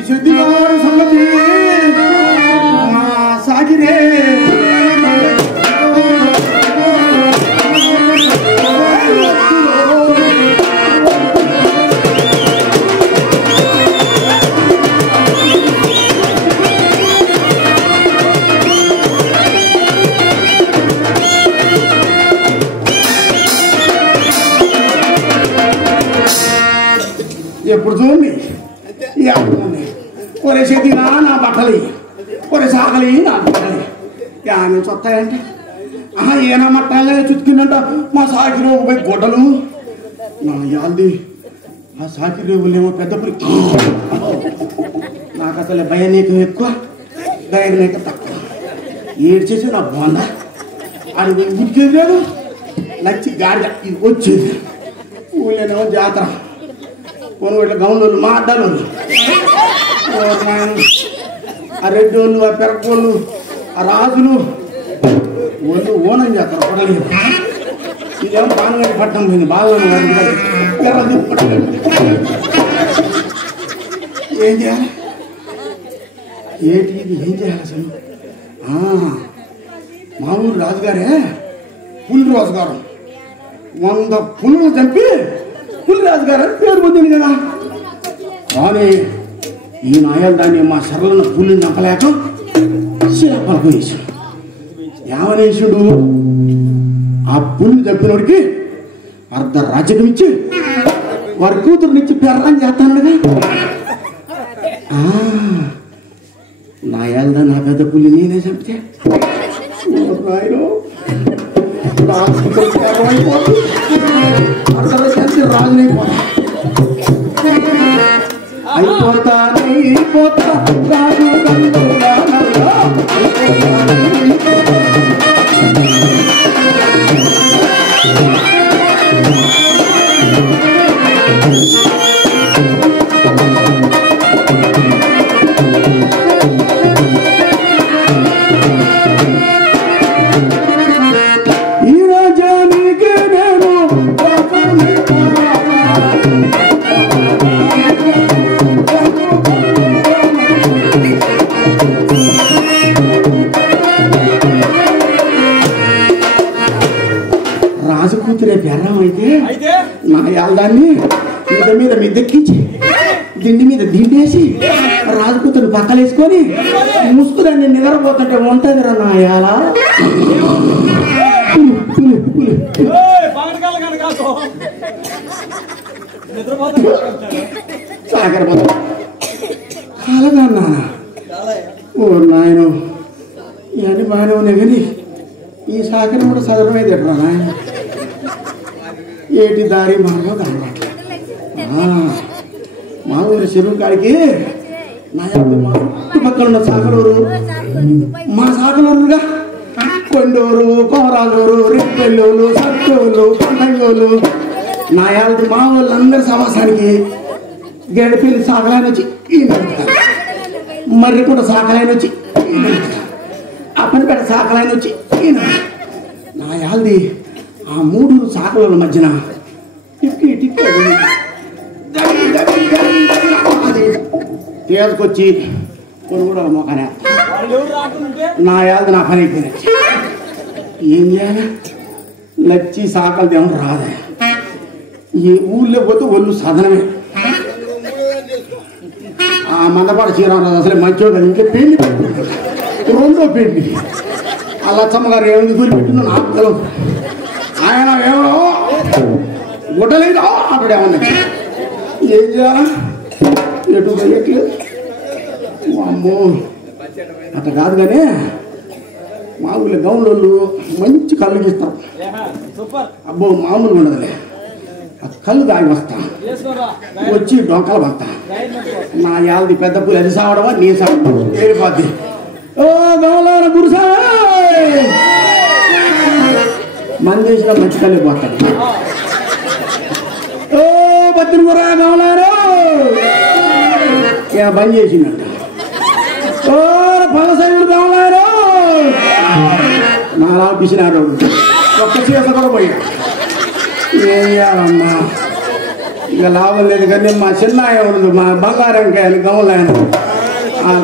శుద్ధివారి సంగతి మా సాగిరే ఎప్పుడు చూడండి ఒరే చేతినా నా బట్టలు ఒరే సాకలి నా బట్టలు యాని చొత్తాయంటే ఏనా మట్టాలే చుట్టుకుందంట మా సాకిరోగు పోయి గొడ్డలు నా యాల్ది ఆ సాకిరోగులేమో పెద్ద పురి నాకు అసలు భయనీకం ఎక్కువ దయనీకం తక్కువ ఏడ్చేసి నా బాగుందా అది ఉడికేది లేదు నచ్చి గాడిద ఇది వచ్చేది ఊళ్ళేనేమో జాతర కొన్ని వీళ్ళ గౌన్లు మా అడ్డాలు ఆ రెడ్డోళ్ళు ఆ పెరకోళ్ళు ఆ రాజులు ఒళ్ళు ఓనం చేస్తారు పడలేదు ఇదేమో బాణగడ్డి పట్టణం పోయింది బాగా ఏం చేయాలి ఏంటి ఇది ఏం చేయాలి అసలు మామూలు రాజుగారే పులి రాజుగారు 100 పులులు చంపి పులి రాజుగారు అని పేరు పొందింది కదా కానీ ఈ నాయాలు దాన్ని మా సరళన పుల్లిని చంపలేక శిలపలకు వేసాడు ఏమనేసుడు ఆ పుల్ని చంపినోడికి అర్ధ రాజ్యం ఇచ్చి వారి కూతురునిచ్చి పెర్రని చేస్తానుగా నాయాలదా నా పెద్ద పుల్లి నేనే చంపితే రాజునైపోతా అయిపోతా రాజు ఈ రాజానికి నేను కూతురే బెర్రం అయితే అయితే నా యాల్దాన్ని మీద మిద్దెక్కించి దిండి మీద దిండేసి రాజకూతురు పక్కలేసుకొని ముసుకుదాన్ని నిద్రపోతుంటే ఉంటుందిరా నా యాల బాగడకాల కనుక కాదు నిద్రపోతా సాగరపోతా కాలగా ఓ నాయన ఇవన్నీ బాగానే ఉన్నాయి కానీ ఈ సాకరం కూడా సదరమైంది ఎట్రా నాయన ఏటి దారి మార్గం దాని మా ఊరి చెరువు కాడికి నా చుట్టుపక్కల ఉన్న సాకలూరు మా సాకలూరుగా కొండూరు కోమరాలూరు రెప్పెల్లూరు సత్తూరు పండంగోలు నా యాళ్ళు మా వాళ్ళందరి సమాసానికి గడిపిల్లి సాకలాయన వచ్చి మర్రి కూడా సాకలాయన వచ్చి అప్పనిపేట సాకలాయన వచ్చి నా యాల్ది ఆ 3 సాకల మధ్యన టిక్కి టిక్కి తీసుకొచ్చి కొనుగోలు మొక్కనే నా యాల్ది నా పని అయిపోయినది ఏం చేయాలి లచ్చి సాకలు దేవుడు రాదా ఈ ఊళ్ళో పోతే ఒళ్ళు సాధనమే ఆ మందపాడు శ్రీరామరాజు అసలే మంచిగా కదా ఇంకా పెళ్లి 2వ పెళ్లి ఆ లచ్చమ్మ గారు ఏమైంది గురిపెట్టిందో నాకు తెలియదు ఆయన ఏమో గుడ్డలేదు అక్కడేమన్నా ఏం చేయాలా ఎటు పోయట్లేదు అమ్మో అట్లా కాదు కానీ మా ఊళ్ళో గౌన్లు మంచి కళ్ళు గీస్తారు అబ్బో మామూలుగా ఉండదులే కళ్ళు దాగి వస్తా వచ్చి డొంకలు పడతా నా యాల్ది పెద్ద పూలు అది సావడమా నీ సావడం ఏడిపోద్ది ఓ గౌలార గురుసా మంది చేసిన మంచి కళ్ళు పోతాడు ఓ బతిరుగురా గౌలారు ఇక బంద్ చేసిందంట ఓ పలసైడు గౌలారు నాలా పిసినాడు ఒక్క చేత కూడా పోయా ఏం చేయాలమ్మా ఇక లాభం లేదు కానీ మా చిన్న ఉండదు మా బంగారం కాయలు గమలు ఆయన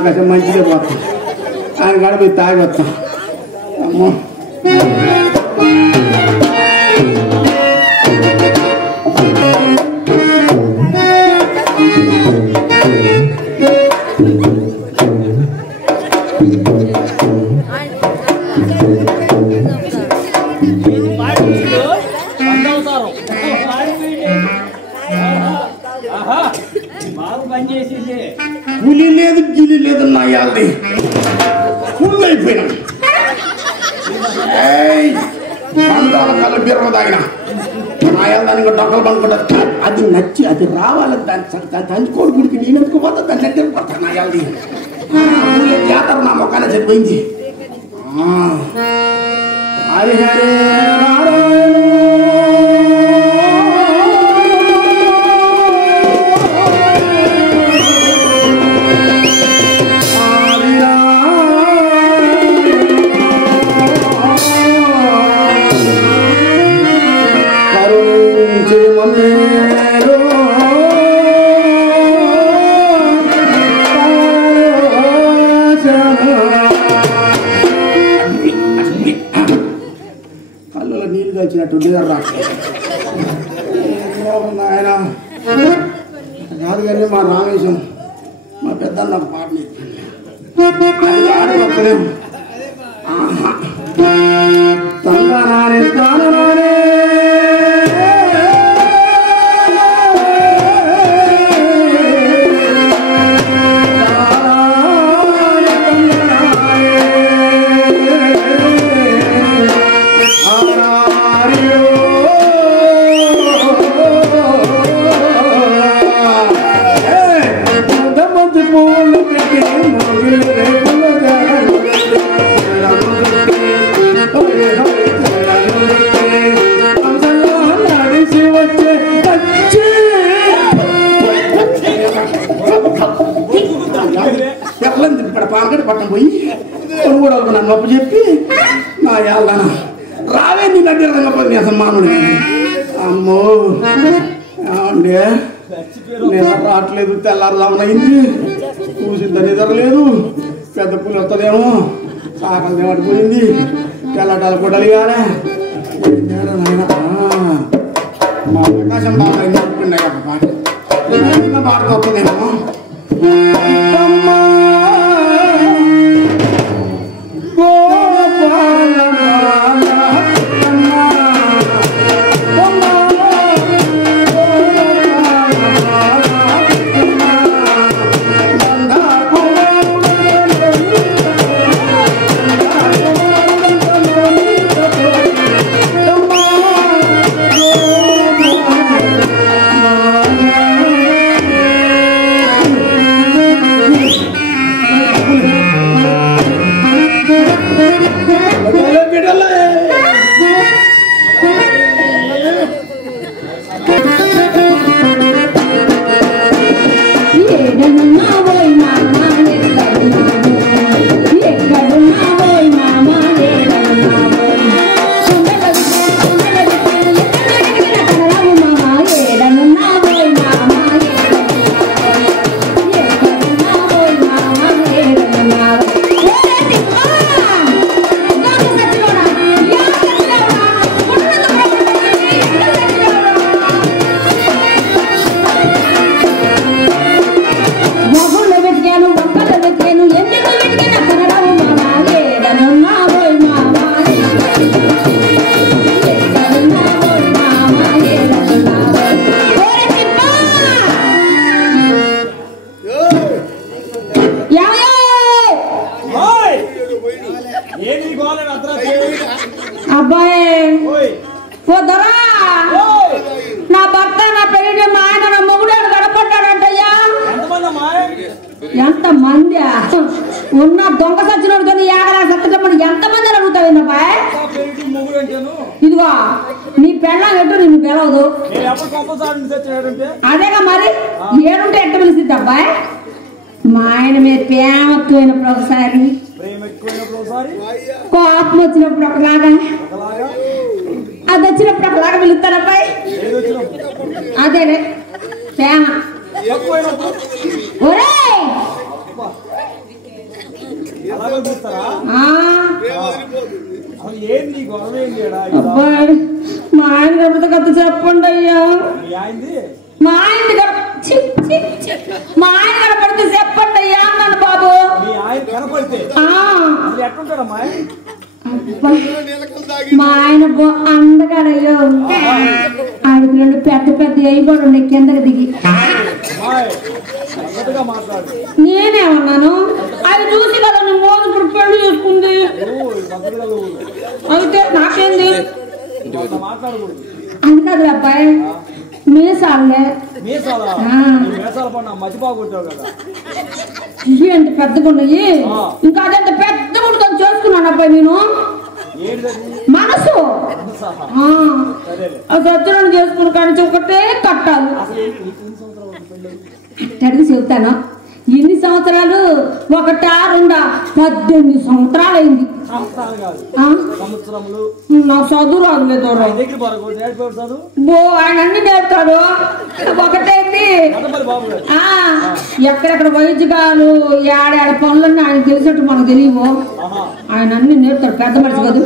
కొంచెం మంచిగా పోతాం ఆయన గడిపి తాగి వస్తాం అమ్మో పులి లేదు గిలి లేదు నా యాల్ది ఫుల్ అయిపోయినా బంధాల కళ్ళు బీరవ తాగిన నా యాల్దాన్ని డొక్కలు పనుకుంటా అది నచ్చి అది రావాలి దాన్ని తంచుకోడు గుడికి నేను ఎందుకు పోతా దాన్ని దగ్గర పడతా నా యాల్ది జాతర నా మొక్కనే చనిపోయింది హరి హరే కళ్ళలో నీళ్ళు కలిసినట్టు ఆయన కాదు కానీ మా రామేశం మా పెద్ద నాకు పాట నేర్పింది తంగనానే తాననానే ఇక్కడ పాలకడ పట్టం పోయి కొనుగోలు నన్ను నొప్పి చెప్పి నా యాళ్ళన రావే నీ దగ్గర రంగపోతే అసలు మామూలు అమ్మో ఏమండి నిద్ర రావట్లేదు తెల్లారుదామనైంది కూసింత నిద్ర లేదు పెద్ద పూలు వస్తుందేమో సాకలు దేవటిపోయింది తెల్లటాలు కొట్టలు కాలే నాయన మా ప్రకాశం బాగా చెప్తున్నాయి అబ్బా బాగా గొప్పదేమో ఎంత మంది ఉన్న దొంగ సచ్చినోడుతో ఏడరా సత్తటప్పుడు ఎంత మంది అడుగుతావు ఇదిగో నీ పెళ్ళం ఎట్టు నిన్ను పిలవదు అదేగా మరి ఏడుంటే ఎట్ట పిలిచిద్ది అబ్బాయి మా ఆయన మీద ప్రేమ ఎక్కువైనప్పుడు ఒకసారి కోపం వచ్చినప్పుడు ఒకలాగా అది వచ్చినప్పుడు ఒకలాగా పిలుస్తాను అబ్బాయి అదేలే ప్రేమ ఒరే మా ఆయన గడపత కథ చెప్పండి అయ్యా మా ఆయన కనపడితే చెప్పండి అయ్యా అన్నాను బాబు మా ఆయన అందగాడయ్యో ఆడికి రెండు పెద్ద పెద్ద అయిపోడు ఉండే కిందకి దిగి నేనేమన్నాను అది చూసి కదా నువ్వు మోదుకుడు పెళ్లి చేసుకుంది అయితే నాకేంది అది కాదు అబ్బాయి మీసాలే ఎంత పెద్దగా ఉన్నాయి ఇంకా అదంత పెద్దగా ఉంటుంది చేసుకున్నాను అబ్బాయి నేను మనసు సజ్జనం చేసుకుని కానీ ఒకటే కట్టాలి అట్టడికి చెబుతాను ఎన్ని సంవత్సరాలు ఒకటా రెండా 18 సంవత్సరాలు అయింది నా చదువు రాదులేదు బో ఆయన అన్ని నేర్తాడు ఒకటైంది ఎక్కడెక్కడ వైద్యకాలు ఏడాడ పనులన్నీ ఆయన తెలిసినట్టు మనకు తెలియవు ఆయన అన్ని నేర్తాడు పెద్ద మనిషి కాదు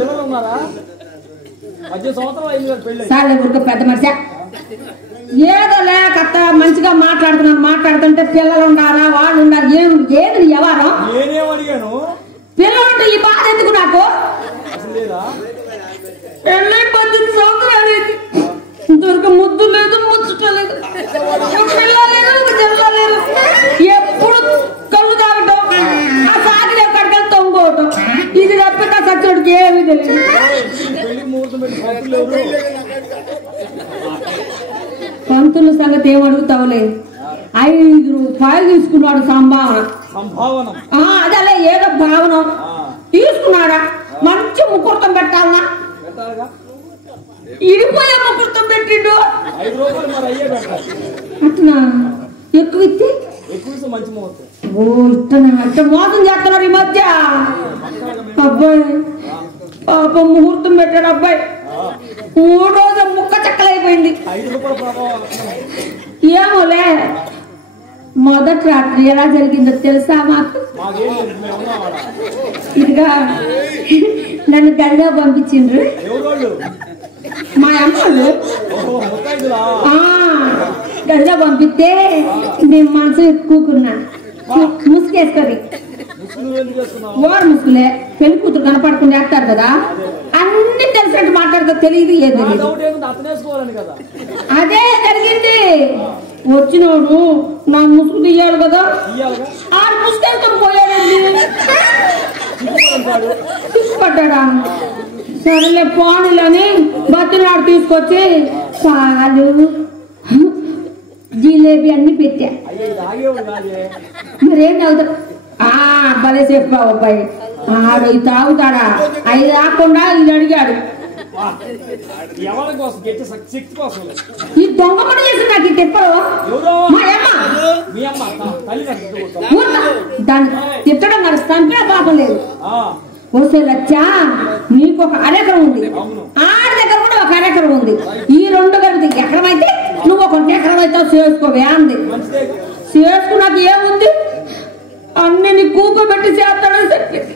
సార్లే ఊరికే పెద్ద మనిషి ఏదో లేక మంచిగా మాట్లాడుతుంటే పిల్లలు ఉండారా వాళ్ళు ఉండాలి ఏది ఎవరు పిల్లలు ఈ బాధ ఎందుకు నాకు 18 సంవత్సరాలు ఇంతవరకు ముద్దు లేదు ముచ్చుట లేదు పిల్లలేదు ఎప్పుడు కళ్ళు తాగటం ఆ సాగిలి ఎక్కడికెళ్ళి తొంగోవటం ఇది తప్పిక సచ్చోడికి ఏమీ తెలియదు పంతుల సంగతి ఏమడుగుతావులే 5 రూపాయలు తీసుకున్నాడు సంభావన అదే ఏదో భావన తీసుకున్నాడా మంచి ముహూర్తం పెట్టాలనా ఇడిపోయే ముహూర్తం పెట్టిండు అట్లా ఎక్కువ ఇస్తే ఓ ఇష్టనా అట్లా మోసం చేస్తున్నారు ఈ మధ్య అబ్బాయి పాపం ముహూర్తం పెట్టాడు అబ్బాయి 3 రోజులు ముక్క చెక్కలైపోయింది ఏమోలే మొదటి రాత్రి ఎలా జరిగిందో తెలుసా మాకు ఇదిగా నన్ను గదిగా పంపించిండ్రు మా అమ్మలు గదిలో పంపిస్తే నేను మనసు ఎక్కుకున్నా ముసుకేసుకొని ఓరు ముసుగులే పెళ్లి కూతురు కనపడకుండా వేస్తారు కదా అన్ని తెలిసినట్టు మాట్లాడితే తెలియదు ఏది అదే జరిగింది. వచ్చినోడు నా ముసుగు తీయాలి కదా ఆ ముసుకేసుకొని పోయాడండి. తీసుకుపడ్డా సరేలే పోనీలని బతినాడు తీసుకొచ్చి పాలు జిలేబీ అన్ని పెట్టా. మరేం తాగుతా భలే చెప్పావు అబ్బాయి. ఆడు ఇది తాగుతాడా? అవి రాకుండా ఇది అడిగాడు. ఈ దొంగ పని చేసి నాకు తిప్పరు దాన్ని తిట్టడం మరి చంపిన పాపం లేదు. ఓసే లచ్చా నీకు ఒక అరెకరం ఉంది, ఆడి దగ్గర కూడా ఒక అరెకరం ఉంది. ఈ రెండు కలిపి ఎకరం అయితే నువ్వు ఒక ఎకరం అయితే చేసుకోవే అంది. చేసుకున్నాక ఏముంది అన్ని నీ కూకోబెట్టి చేస్తాడని చెప్పింది.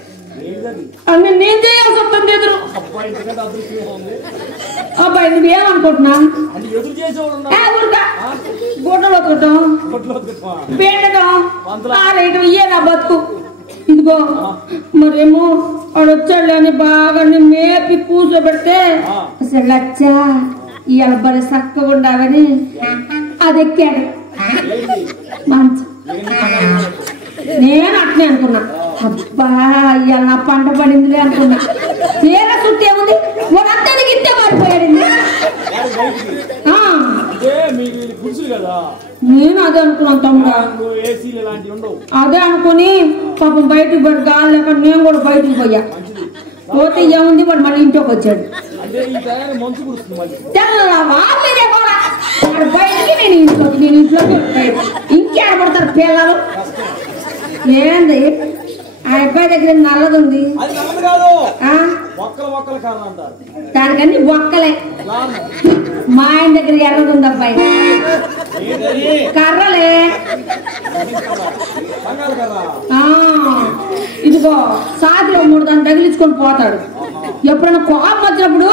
అన్ని నేను చేయాల్సి వస్తుంది ఎదురు. అబ్బాయి నువ్వేమనుకుంటున్నా గుడ్డలు వతకటం పెట్టడం ఆరేయటం ఇయ్యే నా బతుకు. ఇదిగో మరేమో వాడు వచ్చాడు అని బాగా మేపి కూర్చోబెడితే అసలు లచ్చా ఇవాళ బలి చక్కగా ఉండాలని అది ఎక్కాడు మంచి. నేను అట్నే అనుకున్నా, అబ్బా ఇవాళ నా పంట పడిందిలే అనుకున్నా. తీర చుట్టేముంది వాడంతా ఇంతే మారిపోయాడు. నేను అదే అనుకున్నాను తమ్ముడు. అదే అనుకుని పాపం బయటకు పడి గాలి లేక నేను కూడా బయటకు పోయా. పోతే ఏముంది వాడు మళ్ళీ ఇంట్లోకి వచ్చాడు. బయటికి నేను ఇంట్లోకి ఇంకేడ పడతారు పిల్లలు. ఏంది ఆ అబ్బాయి దగ్గర నల్లది ఉంది దానికన్నీ బొక్కలే. మా ఆయన దగ్గర ఎర్రది ఉంది అబ్బాయి కర్రలే. ఇదిగో సాతిలో 3 దాన్ని తగిలించుకొని పోతాడు. ఎప్పుడైనా కోపం వచ్చినప్పుడు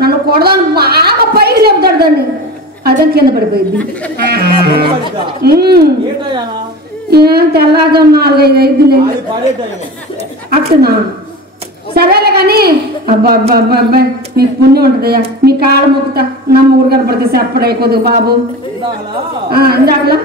నన్ను కొడదానికి బాగా పైకి లేపుతాడు దాన్ని. అదే కింద పడిపోయింది. ఏం తెల్లారు 4-5 అట్లా సరేలే కానీ అబ్బా అబ్బా అబ్బా అబ్బాయి మీకు పుణ్యం ఉంటుందయ్యా. మీ కాళ్ళ మొక్కుతా నా మూడు కనపడితే చెప్పడే కొద్దిగా బాబు. ఇందాకలా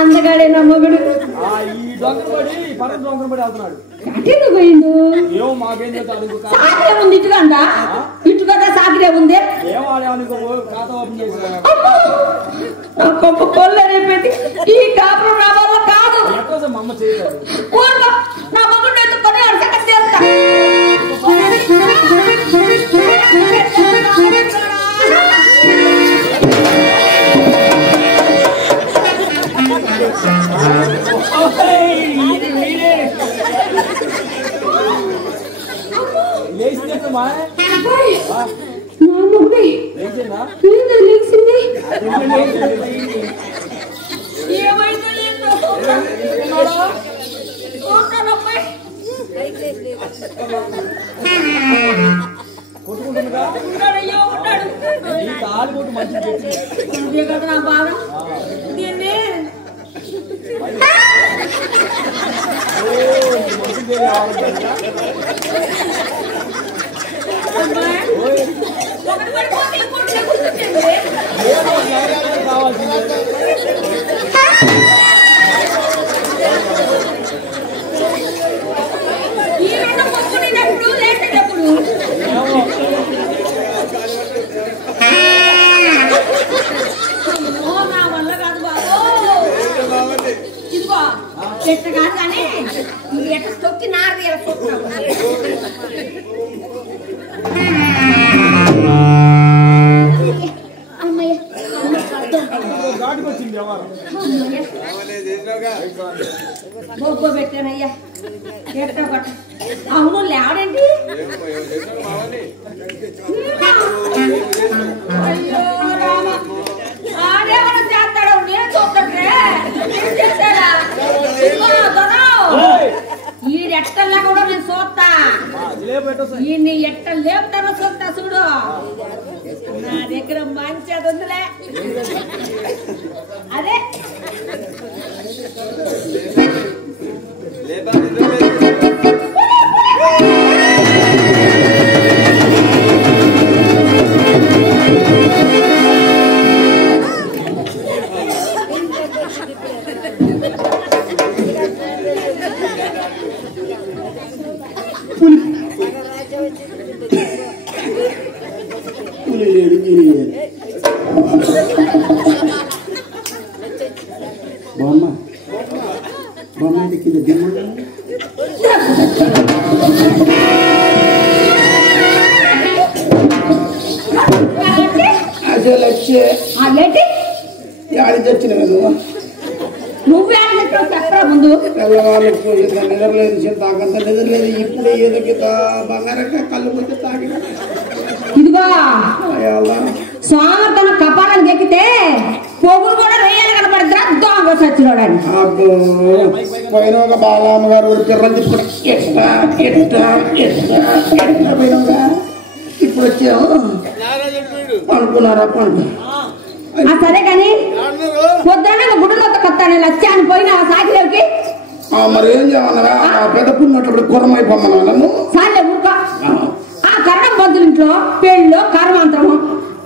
అందగాడే నా మొగుడు పోయిండు. సాకిరే ఉంది ఇటుకంట ఇటు కదా సాకిరే ఉంది. కొల్లరే పెట్టి ఈ కాపురం నా వల్ల కాదు. నా మొగుడు ఎత్తుకొని అడసక చేస్తా. పెట్టానయ్యా అవును లేవడండి. అయ్యో రామ ఈయన్ని ఎట్ట లేపుతారో చూస్తా చూడు. నా దగ్గర మంచి అది ఉందిలే. అదే నువ్వే చెప్పరా ముందు నిద్రలేదు చింతాకంత నిద్రలేదు. ఇప్పుడే ఏదో బంగారంగా కళ్ళు కొట్టి తాగిన. ఇదిగో సోమర్తన కపాలను ఎక్కితే పొగులు కూడా రేయాలి కనపడద్రా దొంగ సచ్చినోడని. పోయిన ఒక బాలమ్మ గారు పిర్రలు తిప్పుడు పోయినగా ఇప్పుడు వచ్చావు అనుకున్నారా పండు. సరే కాని పొద్దున్న గుడ్డలో కత్తాను లచ్చాను పోయిన సాకిలోకి. మరి ఏం చేయమన్నారా పెద్ద పున్నట్లు కురమైపోమన్నా నన్ను సాలే ఊరుకో. ఆ కరణం బొద్దుల ఇంట్లో పెళ్ళో కర్మాంతరము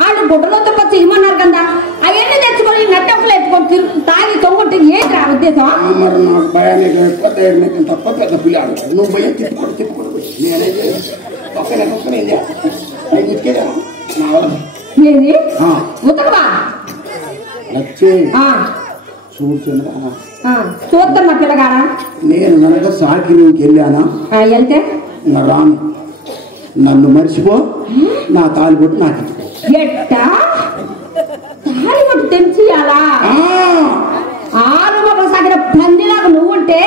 వాళ్ళు గుడ్డలతో వచ్చి ఇమ్మన్నారు కదా. అవన్నీ తెచ్చుకొని నట్టప్పులు ఎత్తుకొని తాగి తొంగుంటే ఏంటి ఆ ఉద్దేశం? మరి నాకు భయానికి ఎక్కువ ధైర్యం తప్ప పెద్ద పిల్లాడు. నువ్వు భయం తిప్పుకోడు నేనే ఒక్కనే ఉతికేదా ఏది ఉతకవా? చూస్తున్నా పిల్లగాడ. నేను కనుక సాకిలోకి వెళ్ళానా వెళ్తే రాను. నన్ను మర్చిపో. నా తాలిబొట్టు నాకు ఎట్టా తాలిబొట్టు తెంచియాలా? ఆరు మొక్కలు సాగిన పందిలాగా నువ్వుంటే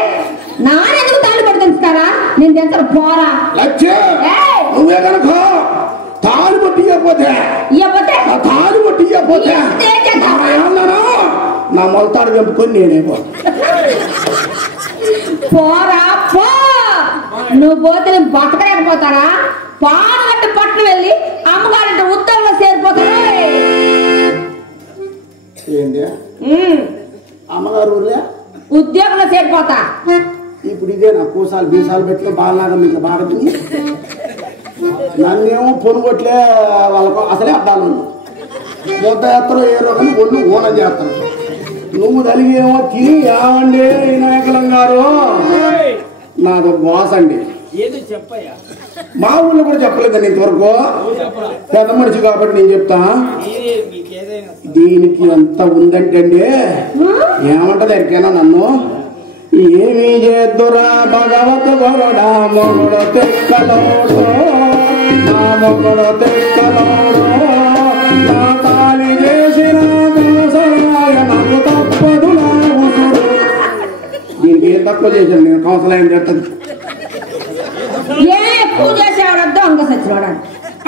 నానెందుకు తాలిబొట్టు తెంచుతారా? నేను తెంచను పోరా. నువ్వే కనుక తాలిబొట్టు ఇవ్వకపోతే తాలిబొట్టు ఇవ్వకపోతే నా మొలతాడు వెంపుకొని నేనేపో పోరా పో. నువ్వు పోతే నేను బతకలేకపోతారా? పాడగట్టు పట్టు వెళ్ళి అమ్మగారింట ఉద్యోగంలో చేరిపోతారా? అమ్మగారు ఊర్లే ఉద్యోగంలో చేరిపోతా. ఇప్పుడు ఇదే నా కూసాలు బీసాలు పెట్టుకో బాగా ఇట్లా బాగా తిని నన్నేమో పొనుగొట్లే వాళ్ళకు అసలే అద్దాలు ముద్ద ఎత్తలో ఏ రోగం ఒళ్ళు ఊనం చేస్తాను. నువ్వు తలిగేమో తిని ఏమండి వినాయకులం గారు నాది బాస్ అండి. మా ఊళ్ళో కూడా చెప్పలేదండి ఇంతవరకు. పెద్ద మనిషి కాబట్టి నేను చెప్తా. దీనికి ఎంత ఉందంటే అండి ఏమంటది ఎరికైనా నన్ను ఏమి చేద్దురా భగవత్ గొరడా మొగుడు తెక్కలోడు నా మొగుడు తెక్కలోడు నా తాళి చేసిన నాకు తప్పదు నా ఉసుడు. దీనికి ఏం తక్కువ చేశాను నేను కౌన్సిలర్ చెప్తాను.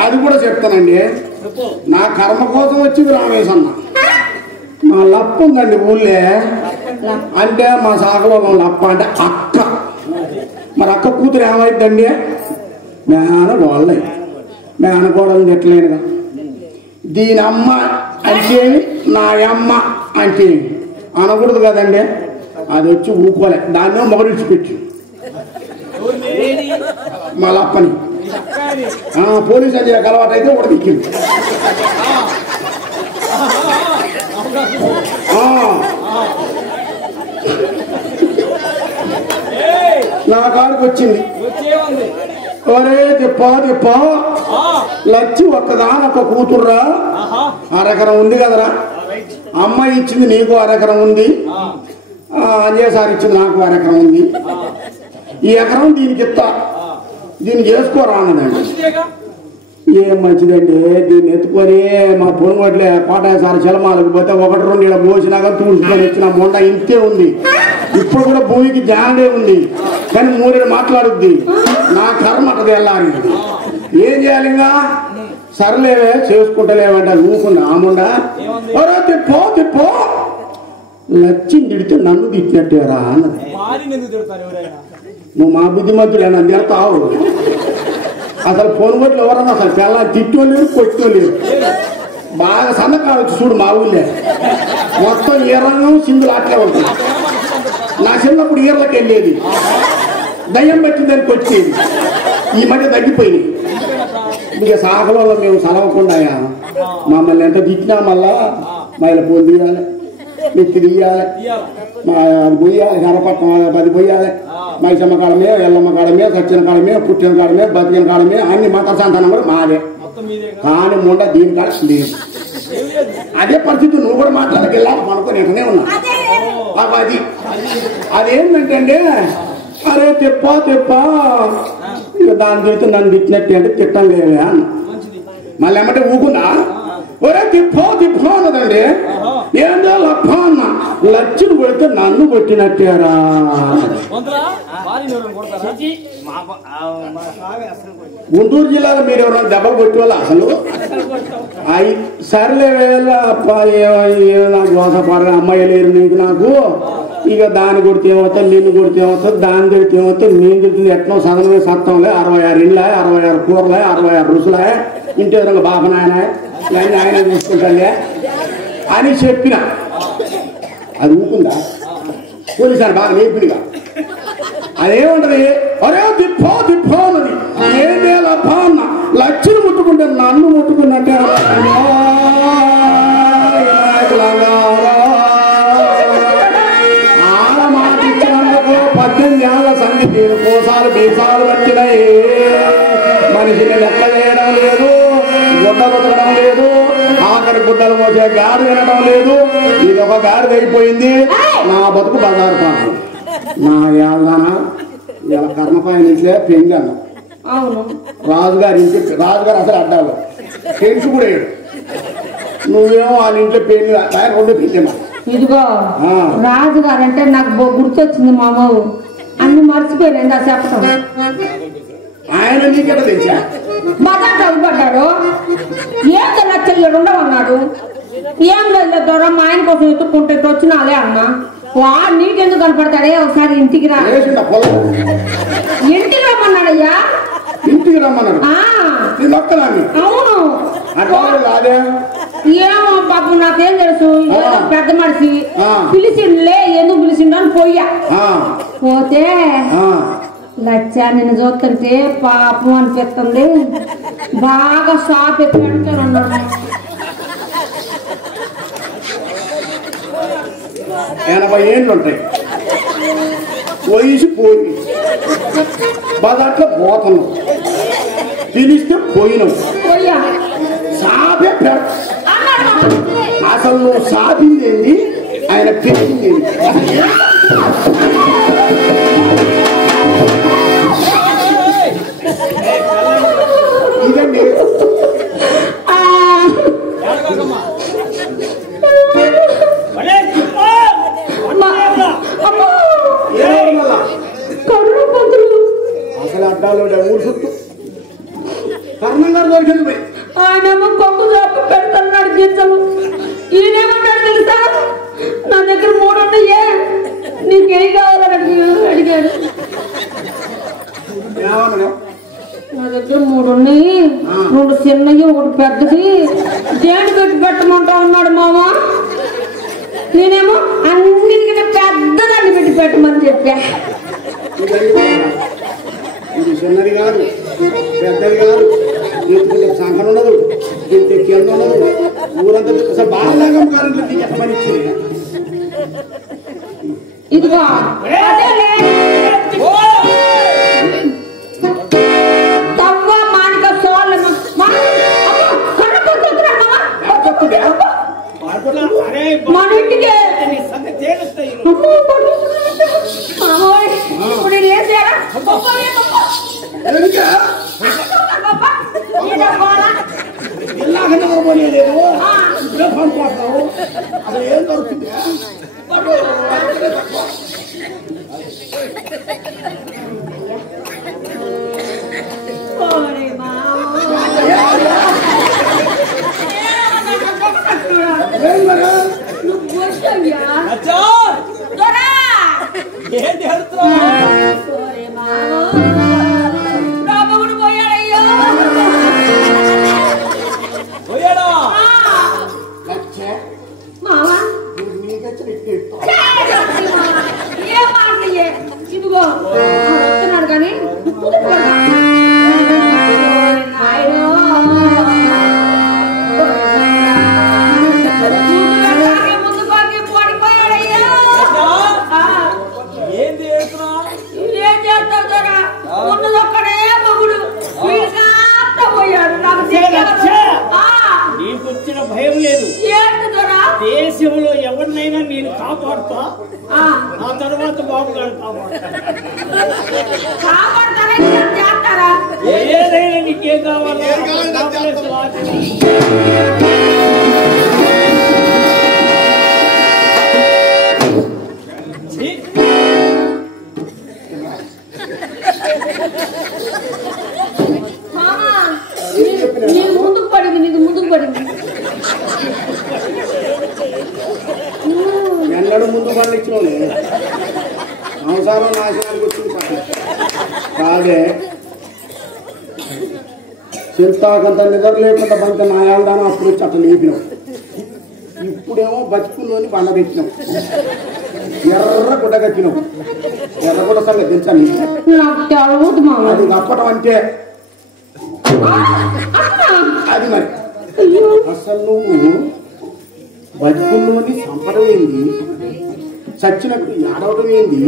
అది కూడా చెప్తానండి. నా కర్మ కోసం వచ్చింది రామేశన్న. మా లప్ప ఉందండి ఊళ్ళే. అంటే మా సాగలో లప్ప అంటే అక్క. మరి అక్క కూతురు ఏమైందండి మేనగోళ్ళ. మేనగోడలు ఎట్లేనుగా. దీని అమ్మ అంటే నా అమ్మ అంటే అనకూడదు కదండి. అది వచ్చి ఊకోలే. దాన్ని మొగడిచిపెట్టి మా లప్పని పోలీసు అధికారికి అలవాటు అయితే ఒకటి దిక్కింది. నా కాడికి వచ్చింది. ఒరే తిప్పా లచ్చి ఒక్కదానొక్క కూతుర్రా. అరెకరం ఉంది కదరా. అమ్మాయి ఇచ్చింది నీకు అరెకరం ఉంది. అంజేసారి ఇచ్చింది నాకు అరెకరం ఉంది. ఈ ఎకరం దీనికి ఇస్తా. దీన్ని చేసుకోరా అన్నదండి. ఏం మంచిదండి. దీన్ని ఎత్తుకొని మా పొనుగొట్లే కోటాయసారి చలమాలకు పోతే 1-2 ఇలా పోసినాక తూసుకొని వచ్చిన మొండ ఇంతే ఉంది. ఇప్పుడు కూడా భూమికి జానే ఉంది. కానీ 3 మాట్లాడుద్ది. నా కర్మ అటది వెళ్ళాలి. ఏం చేయాలి ఇంకా? సర్లేవే చేసుకుంటలేమంట ఊకుండా ఆముండా. తిప్పో లచ్చి తిడితే నన్ను తిట్టినట్టేరా అన్నది. నువ్వు మా బుద్ధిమంతులే నన్ను తిడతావు. అసలు ఫోన్ కొట్లు ఎవరన్నా అసలు పిల్ల తిట్టోలేరు కొట్టోలేరు బాగా సన్నకావచ్చు చూడు మా ఊళ్ళే మొత్తం ఈరంగం సింధులు అట్లే ఉంటుంది నా చిన్నప్పుడు ఈర్లకి వెళ్ళేది దయ్యం పెట్టిందానికి వచ్చేది ఈ మధ్య తగ్గిపోయింది ఇక సాగలలో మేము సలవకుండా మమ్మల్ని ఎంత తిట్టినా మళ్ళా మైల పూలు తీయాలి నెత్తి తీయాలి పొయ్యాలి కనపట్నం 10 పొయ్యాలి మైసమ్మ కాడమే ఎల్లమ్మ కాడమే సచ్చిన కాడమే పుట్టిన కాడమే బతికిన కాడమే అన్ని మత సంతానం కూడా మాదే కానీ ముండ దీని కాడ లేదు అదే పరిస్థితి నువ్వు కూడా మాట్లాడక వెళ్ళాలి అనుకుని ఎక్కనే ఉన్నా అది అదేంటంటే అరే తెప్పా ఇక దాని చేస్తే నన్ను తిట్టినట్టు అంటే తిట్టం లేవే అన్న మళ్ళీ ఏమంటే ఊకున్నా ఒరే తిప్పో అన్నదండి ఏందో లప్ప అన్న లచ్చిని కొడితే నన్ను కొట్టినట్టారా గుంటూరు జిల్లాలో మీరు ఎవరైనా దెబ్బలు కొట్టేవాళ్ళ అసలు సర్లే వేళ నాకు మోసపడ అమ్మాయి లేరు నీకు నాకు ఇక దాన్ని కొడితే ఏమవుతుంది నిన్ను కొడితే ఏమవుతుంది దాన్ని కొడితే ఏమవుతుంది నేను తిడుతుంది ఎట్లా సదనమే సత్తంలే 66 ఇండ్లే 66 కూరలే 66 రుసులే ఇంటి విధంగా బాబనాయన ఇవన్నీ ఆయన చూసుకుంటాలే అని చెప్పిన అది ఊకుందా పోలీసారి బాగా నేర్పిడిగా అదేముంటది అరే తిప్పో అన్నది ఏదే లప్ప అన్న లచ్చిని ముట్టుకుంటే నన్ను ముట్టుకున్నట్టే ఆడ మాట ఇచ్చినందుకు 18 ఏళ్ల సంగతి కోసాలు బీసాలు వచ్చినాయి మనిషిని లెక్క చేయడం లేదు గుడ్డ కొట్టడం లేదు ఆఖరి గుడ్డలు మోసే గాడి వినడం లేదు ఇది ఒక గాడిద అయిపోయింది నా బతుకు బజారు పాడు నా ఏళ్ళనా ఇలా కర్మపాయ నుంచే పెంగి అన్న రాజుగారి అసలు అడ్డాలు ఫ్రెండ్స్ కూడా వేయడు నువ్వేమో వాళ్ళ ఇంట్లో పెళ్లి రెండు పెళ్ళిమా ఇదిగో రాజుగారు అంటే నాకు గుర్తొచ్చింది మామూలు అన్ని మర్చిపోయాను చెప్పటం ఆయన నీకెట తెచ్చా బజార్ చదువుపడ్డాడు ఏం లక్షలు ఉండవన్నాడు ఏం లేదు దూరం మా ఆయన కోసం ఎత్తుక్కుంటే వచ్చినాలే అన్న వాడు నీకెందుకు కనపడతాడే ఒకసారి ఇంటికి రా ఇంటికి రమ్మన్నాడయ్యా ఇంటికి రమ్మన్నాడు అవును ఏమో పాపం నాకేం తెలుసు పెద్ద మనిషి పిలిచిండులే ఎందుకు పిలిచిండు అని పోయా పోతే లచ్చా నిన్ను చూస్తుంటే పాపం అనిపిస్తుంది బాగా షాప్ ఎక్కడున్నాడు 80 ఏళ్ళు ఉంటాయి వయసు పోయి బజార్లో పోతున్నాం పిలిస్తే పోయినాం షాపే అసలు నువ్వు షాపింగ్ ఏంది ఆయన పెళ్ళింది ఇదండి అసలు అడ్డాలు ఊరు చుట్టూ కర్ణం గారు దొరికింది ఆయనేమో కొంగు చాపు పెడతాడు గింజలు ఈయనేమన్నాడు తెలుసా నా దగ్గర 3 ఉన్నాయే నీకేం కావాలని అడిగాడు నా దగ్గర 3 ఉన్నాయి 2 చిన్నవి 1 పెద్దది దేని పెట్టి పెట్టమంటా ఉన్నాడు మామ నేనేమో అన్నిటికీ పెద్దదాన్ని పెట్టి పెట్టమని చెప్పా ఇది చిన్నది కాదు పెద్దది కాదు ఎత్తుకుంటే సంఖన ఉండదు కింద ఉండదు ఊరంతా బాగా కాలంలో నీకు ఎక్కమని ఇచ్చింది ఇదిగో తవ్వ మానిక సోళ్ళ మన ఇంటికి అసలు ఏం దొరుకుతుంది పోయాడయ్యో కాపాడతారా ఏం చేస్తారా? ఏదైనా నీకేం కావాలో మామా, నీకు ముందుకు పడింది, నీకు ముందుకు పడింది. ఎన్నడూ ముందు పనులు ఇచ్చినోలే సంసారం నాశనానికి వచ్చింది కాదే చింతాకంత నిద్ర లేకుండా బంత నాయాలదానం అప్పుడు వచ్చి అట్లా లేపినాం. ఇప్పుడేమో బతుకుల్లోని బండ తెచ్చినాం, ఎర్ర గుడ్డ కట్టినాం. ఎర్రగుడ్డ సంగతి తెలుసా నీకు? నాకు తెలవదు మామా. అది కప్పటం అంటే అది మరి. అసలు నువ్వు బతుకుల్లోని సంపడం ఏంది, చచ్చినప్పుడు ఏడవడం ఏంది,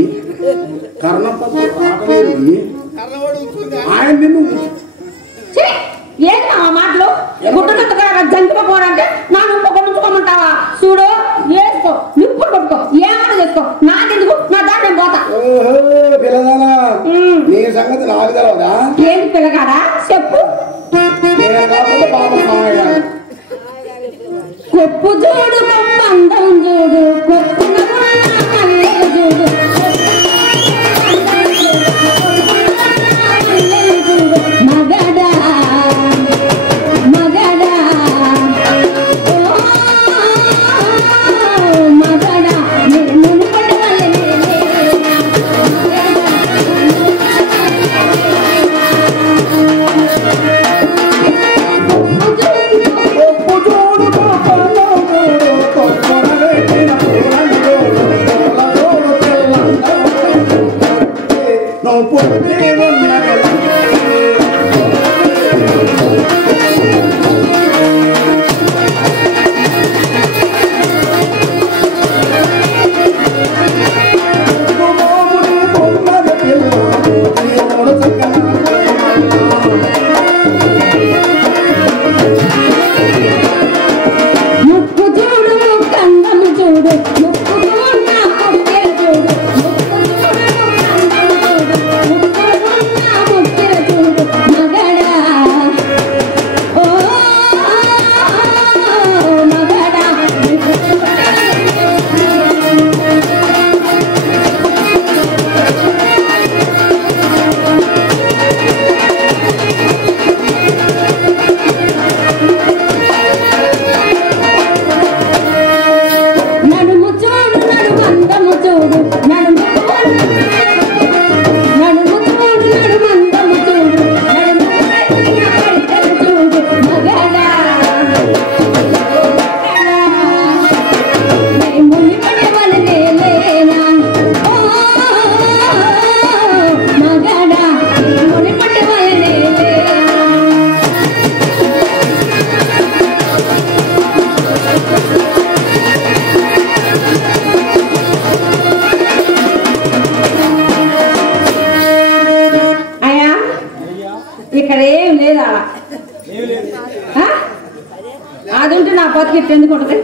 కర్ణపత్రం రావడం ఏంది, ఆయన నిన్ను ఛీ! ఏంటి మామ మాటలు? గుడ్డగా జంతుగా పోరంటే నా నిప్పు కొనుక్కోమంటావా? చూడు, వేసుకో, నిప్పు కొట్టుకో, ఏమైనా చేసుకో, నాకెందుకు? నా దాన్ని నేను పోతా. ఓహో పిల్లదానా, నీ సంగతి నాకు తెలవదా? ఏంటి పిల్లగాడా చెప్పు. నేను కాకపోతే బాబా మామయ్య కొప్పు చూడు, కొప్పందం చూడు, కొప్పున చూడు, మగడా మగడా మగడా మునుపటి ముక్కు చూడు, కందము చూడు, ముక్కు చూడు, నా ముక్కె చూడు, ముక్కు చూడు, కందము చూడు, ముక్కు చూడు, నా ముక్కె చూడు, మగడా ఓ మగడా. నడుము చూడు, నడుము అందము చూడు, నడుము చూడు, నడుము చూడు, నడుము అందము చూడు, నడుము చూడు, మగడా ముని పడవలనే లేనా ఓ మగడా, ముని పడవలనే లేనా. అయ్యా ఇక్కడ ఏం లేదా? అది ఉంటే నా బతికి ఎందుకు ఉంటుంది?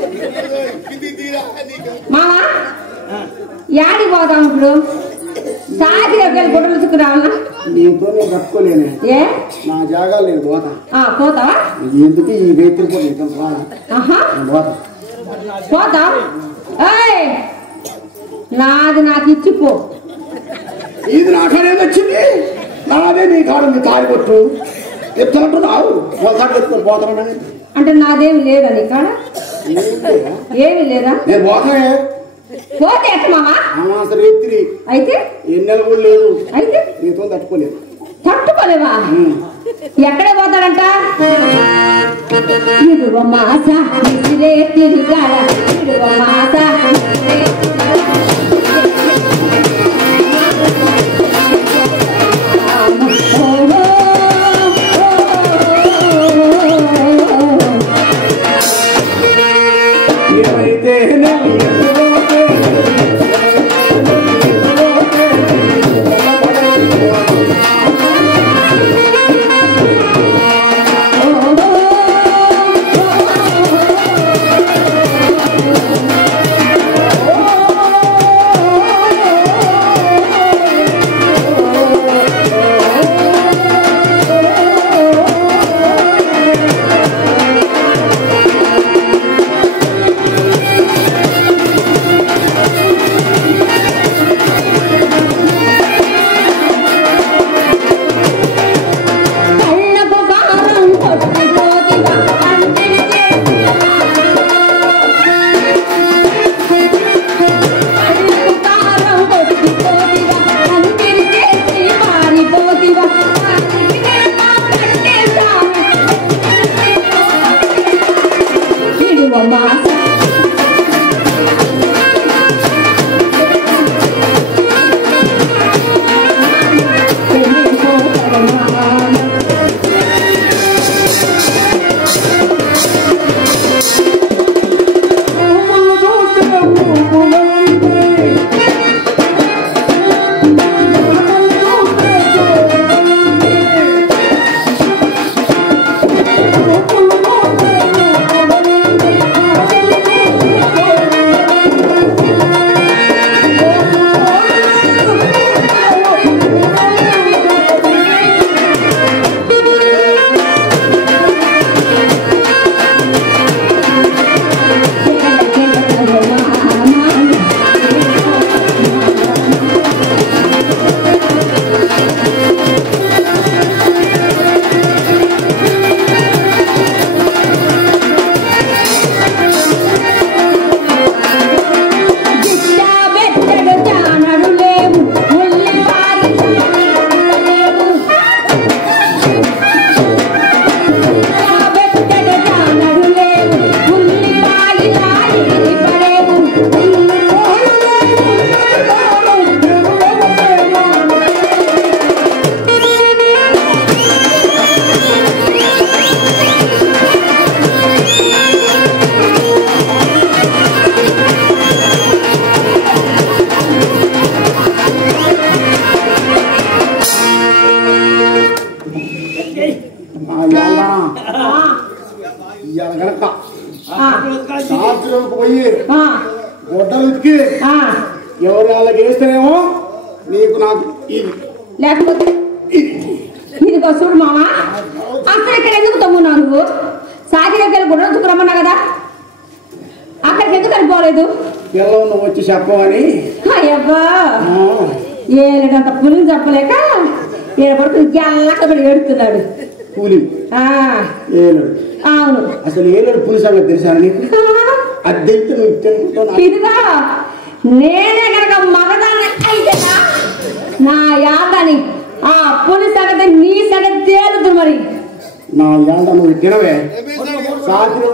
మామా యాడికి పోతాం ఇప్పుడు? సాగి దగ్గర గుడ్డలు చుక్కురావన్నా? నీతో నేను తట్టుకోలేనే, ఏ నా జాగాలు నేను పోతా. పోతావా? ఎందుకు ఈ రైతులు కూడా నేను ఆహా పోతా. పోతా. ఏయ్ నాది నాకు ఇచ్చిపో. ఇది నా కాడేది వచ్చింది, నాదే నీ కాడు తాడి కొట్టు ఎత్తునట్టున్నావు. పోతాడు ఎత్తుకొని పోతాను అంటే నాదేమి లేదా నీ కాడ? ఏమి లేదా? నేను పోతానే. పోతే ఎట్ట మామా? అసలు ఎత్తిరి అయితే ఎన్నెల కూడా లేదు, అయితే నీతో తట్టుకోలేదు. తట్టుకోలేవా? ఎక్కడ పోతాడంట? ఇడువ మాస విసిరే తిరుగాడ, ఇడువ మాస విసిరే ఏమైతే ఇవాళ కనుక ఆ, రాత్రిలోకి పోయి ఆ, గొడ్డలు ఉతికి ఆ. ఎవరు వాళ్ళకి వేస్తేనేమో నీకు నాకు ఇది లేకపోతే ఇదిగో చూడు మామ, అక్కడ ఇక్కడ ఎందుకు తమ్మున్నావు నువ్వు? సాగిలోకి వెళ్ళి గుడ్డ ఉతుకురమ్మన్నా కదా, అక్కడికి ఎందుకు వెళ్ళిపోలేదు? పిల్లలు నువ్వు వచ్చి చెప్పమని అయ్యబ్బా, ఏడంత పులిని చెప్పలేక ఏడపడుకు ఎల్లకబడి ఏడుతున్నాడు. కూలి ఆ, ఏలేడు. అవును. అసలు ఏలేడు పులి సంగతి తెలుసా నీకు? అది తెలిస్తే నువ్వు తెలుసుకున్నావు. ఇదిగో నేనే కనుక మగదాన్ని అయితే నా యాదని ఆ పులి సంగతి నీ సంగతి తేలుదు. మరి నా యాద నువ్వు తినవే సాధ్యం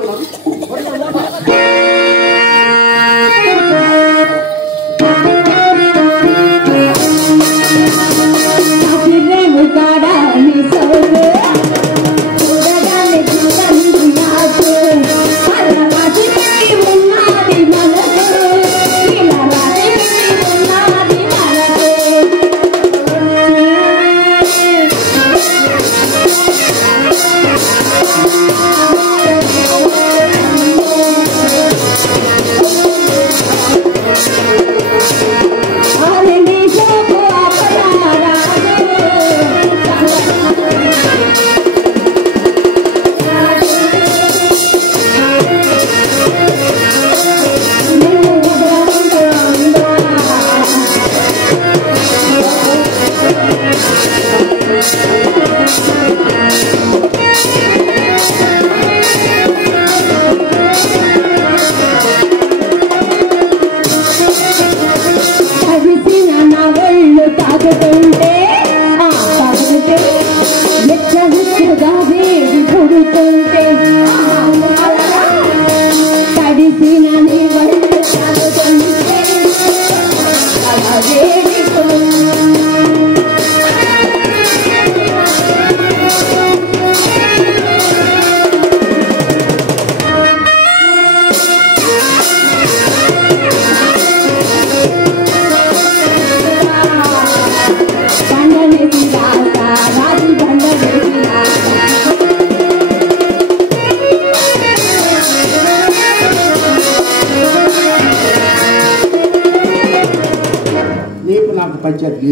పంచాయతీ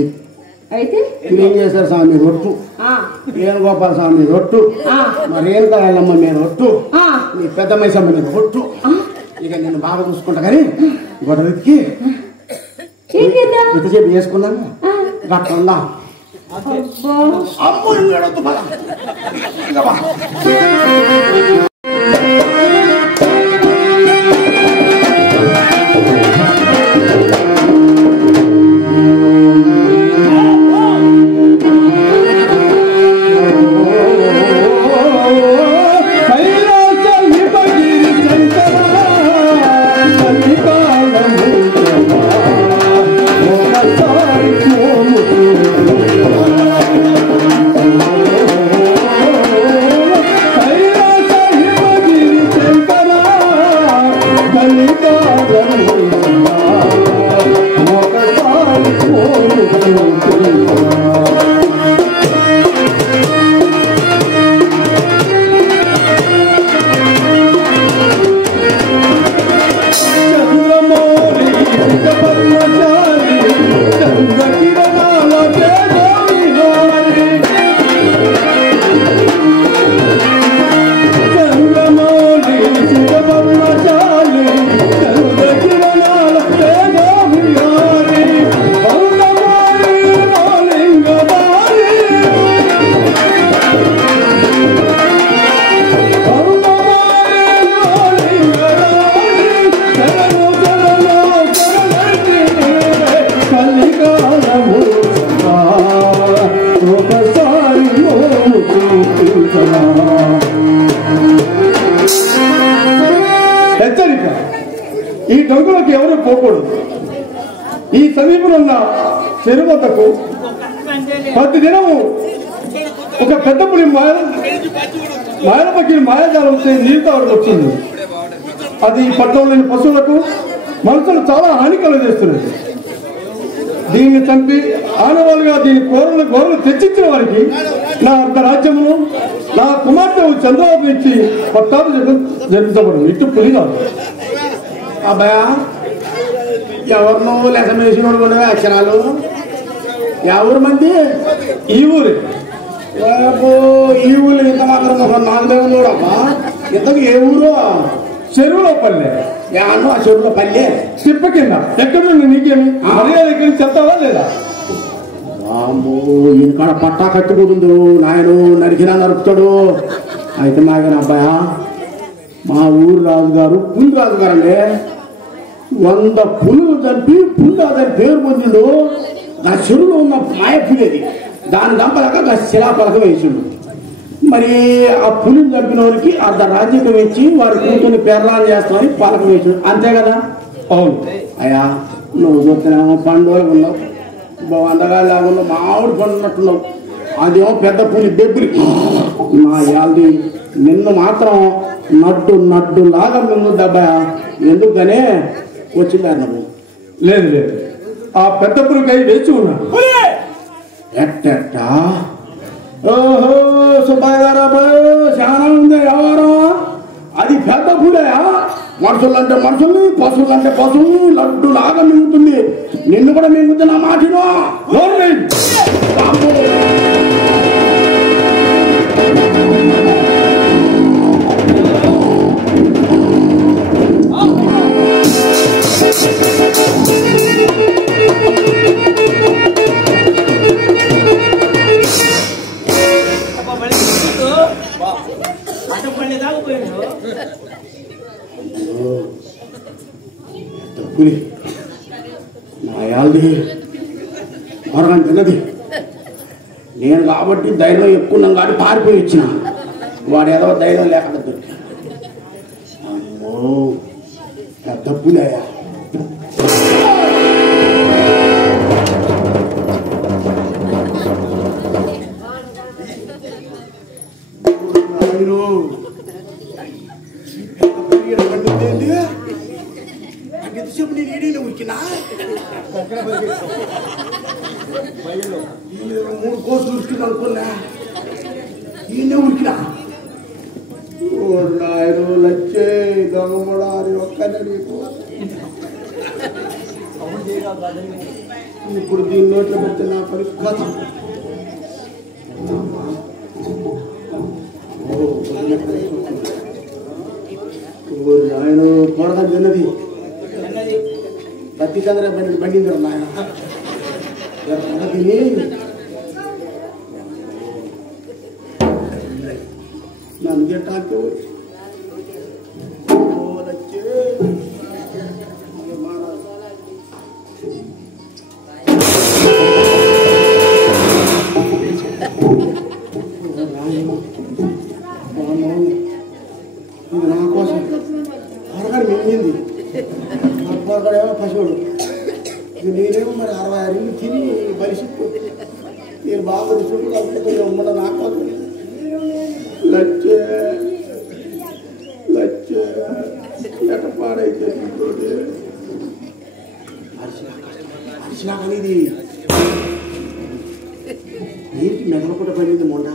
అయితే ఏం చేశారు స్వామి రొట్టు, వేణుగోపాల స్వామి రొట్టు, మరేంత వాళ్ళమ్మ నేను రొట్టు, నీ పెద్ద మైసమ్మ నేను రొట్టు. ఇక నేను బాగా చూసుకుంటా కానీ గొడవకి ఎంతసేపు చేసుకున్నాను అట్లా ఉందా అమ్మో ఏడొద్దు పద ఇంకా బా. హెచ్చరిక, ఈ డొంగులకు ఎవరు పోకూడదు. ఈ సమీపంలో ఉన్న చెరువు వద్దకు ప్రతి దినము ఒక పెద్ద పులి మాయలపక్కి మాయాజాలం నీరు తాగడం వచ్చింది. అది ఈ పట్టణంలోని పశువులకు మనుషులు చాలా హాని కలుగజేస్తున్నది. దీన్ని చంపి ఆనవాళ్ళుగా దీని గోరలు తెచ్చించిన వారికి నా అర్ధ రాజ్యమును నా కుమార్తె చంద్రబాబు ఇచ్చి పట్టాలు జరిపించబడు ఇటు పులిగా అబ్బాయా ఎవరినో లెసం వేసినోడు కూడా అక్షరాలు ఎవరు మంది ఈ ఊరి ఈ ఊళ్ళు ఇంత మాత్రం ఒక 4 దేవులు అబ్బా ఇంతకు ఏ ఊరు చెరువులో పల్లె యాను ఆ చెరువులో పల్లె తిప్ప కింద ఎక్కడ నుండి నీకేమి మర్యాద ఎక్కడి చెప్తావా లేదా అమ్మో ఈయనకాడ పట్టా కట్టుకుంటుందో నాయను నరికినా నరుకుతాడు అయితే మాగిన అబ్బాయా మా ఊరు రాజుగారు పులి రాజుగారు అండి 100 పులులు చంపి పుల్లాదని పేరు పొందిండు నా చెరువులో ఉన్న మాయ పులేది దాని దంపలాక శిలాపలకం వేసిండు మరి ఆ పులిని చంపిన వారికి అర్ధ రాజ్యం ఇచ్చి వారి కూతుర్ని పేర్లాలు చేస్తామని పలకం వేసిండు అంతే కదా అవును అయ్యా నువ్వు చూస్తున్నావు పండుగలు ఉన్నావు అందగా లేకుండా మామిడి పండు ఉన్నట్టున్నావు అదేమో పెద్ద పులి దెబ్బరి నా యాల్ది నిన్ను మాత్రం నడ్డు లాగా నిన్ను దెబ్బయా ఎందుకనే వచ్చిందా నువ్వు లేదు లేదు ఆ పెద్ద పులికై వేచి ఉన్నా ఎట్టా ఓహో సుబ్బాయి గారు చాలా ఉంది ఎవరు అది పెద్ద పులయా మనుషులు అంటే మనుషులు పశువులు అంటే పశువు లడ్డు లాగా మింగుతుంది నిన్ను కూడా మింగుతున్నా మాటినో పులి నా యాల్ది మరగని తిన్నది నేను కాబట్టి ధైర్యం ఎక్కువ కాబట్టి పారిపోయి ఇచ్చిన వాడు ఏదో ధైర్యం లేకుండా దొరికాడు అమ్మో పెద్ద పులయ్యా ఎంతసేపు నేను ఏడీలో ఉరికినా 3 కోసులు ఉరికినా అనుకున్నా ఈయనే ఉరికినా నాయను లచ్చే దొంగమడారి ఒక్కనే నీకు ఇప్పుడు దీని నోట్లో పెడితే నా పని కథం ఆయన కొడక తిన్నది ప్రతి చంద్ర బండి నాయన తిని నన్ను తింటానికి ఇది నా కోసం పొరగాడు మింగింది పొరగాడేమో పశువుడు ఇది నేనేమో మరి 66 ఇల్లు తిని బలిసిప్పు నేను బాగా చుట్టూ కలిపి ఉమ్మడ నా కోసం లచ్చే లచ్చే ఎట పాడైతే అరిసినాకనేది ఏంటి మెదలకుండా పడింది మొండ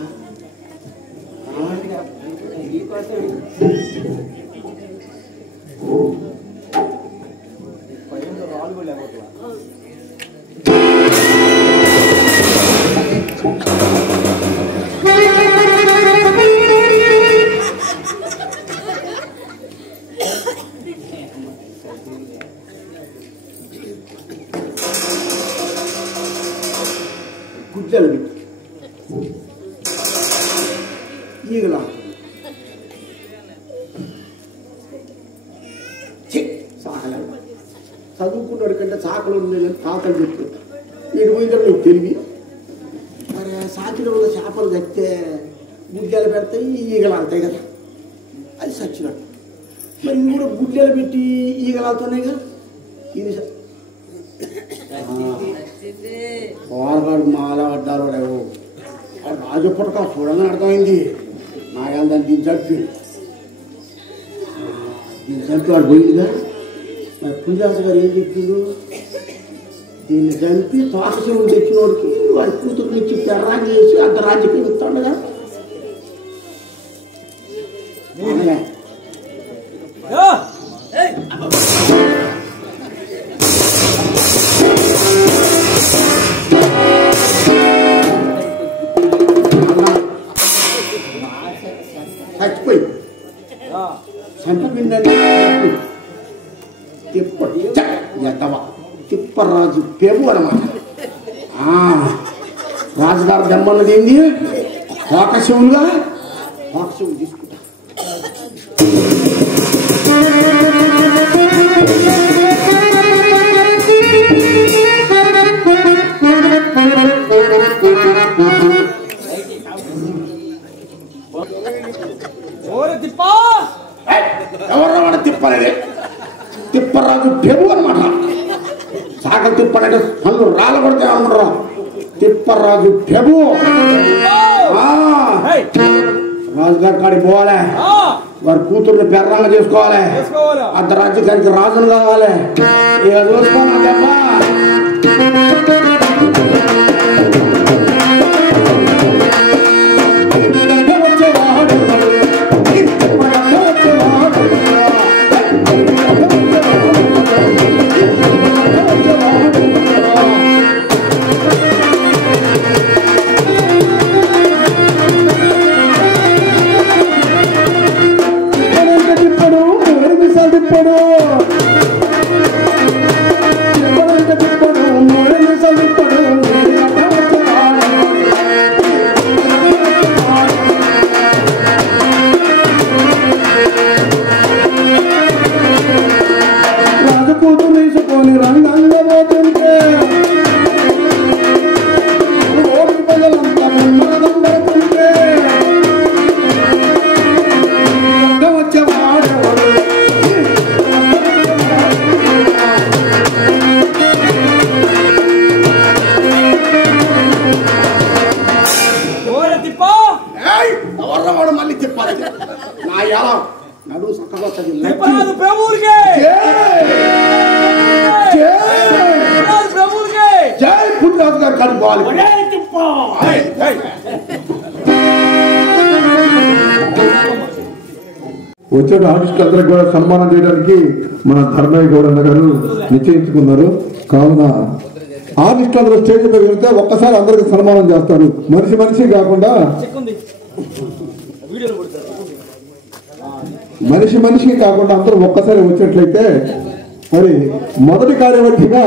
గుడ్డలు పెట్టి ఈగలా చదువుకున్నాడు కంటే చాకలు ఉండేది తాతలు చెప్తుంటా వీడు పోయిందో నీకు తెలివి మరి సాకిలో ఉన్న చేపలు కట్టే గుడ్డలు పెడతాయి ఈగలు ఆడతాయి కదా అది సచ్చినట్టు మరి ఇవి కూడా గుడ్డలు పెట్టి ఈగలు ఆడుతున్నాయి కదా ఇది పోరగాడు మాలా పడ్డారు రాజు పుట్టక చూడని అర్థమైంది నాయాలు దాన్ని దీన్ని చంపి వాడు పోయిందిగా మరి పులిదాసు గారు ఏం చెప్పిండు దీన్ని చంపి తోటశివుడు తెచ్చినోడికి వాడి కూతురు నుంచి పెర్రాజు చేసి అంత రాజ్యం ఇస్తాడుగా చంపపిండి తిప్పరాజు పెబు అనమాట. రాజుగారు దమ్మన్నది ఏంది ఆకాశములుగా ఆకాశం తీసుకుంటా. ఎవరు తిప్పలేదే తిప్పరాజు పెబు అనమాట. సాగలు తిప్పనంటే పళ్ళు రాళ్ళ కొడితే అనుకుంటారా. తిప్పరాజు పెబు రాజుగారి కాడికి పోవాలి. వారి కూతుర్ని పెర్రంగా చేసుకోవాలి. అర్ధరాజ్యానికి రాజులు కావాలి. ఇక చూసుకోవాలి దెబ్బ. మళ్ళీ చెప్పాలి నా ఎలా నడు సక్కగా జై పుట్టిరాజు గారు కనుక్కోవాలి. వచ్చే ఆర్టిస్టులందరికీ కూడా సన్మానం చేయడానికి మన ధర్మయ్య గౌడన్న గారు నిశ్చయించుకున్నారు. కావున ఆర్టిస్టులందరూ స్టేజ్ మీద వెళ్తే ఒక్కసారి అందరికి సన్మానం చేస్తారు. మనిషి కాకుండా మనిషికి కాకుండా అందరూ ఒక్కసారి వచ్చేట్లయితే మరి మొదటి కార్యవర్తిగా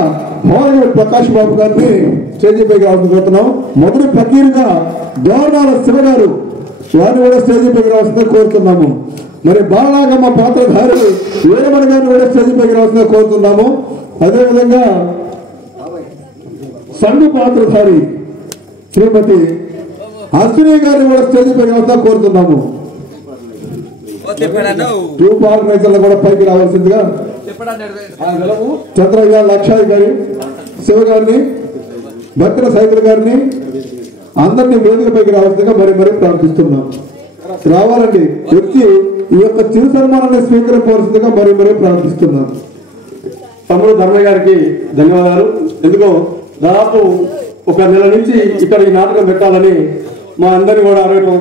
భోనగిరి ప్రకాష్ బాబు గారిని స్టేజీ పైకి రావాల్సిందిస్తున్నాం. మొదటి ఫకీరుగా దోర్నాల శివ గారు వారిని కూడా స్టేజీ పైకి రావాల్సిందిగా కోరుతున్నాము. మరి బాలనాగమ్మ పాత్రధారి వీరమణి గారిని కూడా స్టేజీ పైకి రావాల్సిందిగా కోరుతున్నాము. అదేవిధంగా సంఘ పాత్రధారి శ్రీమతి అశ్విని గారిని కూడా స్టేజీ పైకి రావాల్సిందిగా కోరుతున్నాము. ట్రూప్ ఆర్గనైజర్లు కూడా పైకి రావాల్సిందిగా చంద్రయ్య లక్షాయి గారి శివ గారిని భక్తుల సైకిల్ గారిని అందరినీ వేదిక పైకి రావాల్సిందిగా మరి ప్రార్థిస్తున్నాం. రావాలండి వచ్చి ఈ యొక్క చిరు సన్మానాన్ని స్వీకరించవలసిందిగా మరి ప్రార్థిస్తున్నాం. తమ్ముడు ధర్మయ్య గారికి ధన్యవాదాలు. ఎందుకో దాదాపు ఒక నెల నుంచి ఇక్కడ ఈ నాటకం పెట్టాలని మా అందరినీ కూడా అడగటం,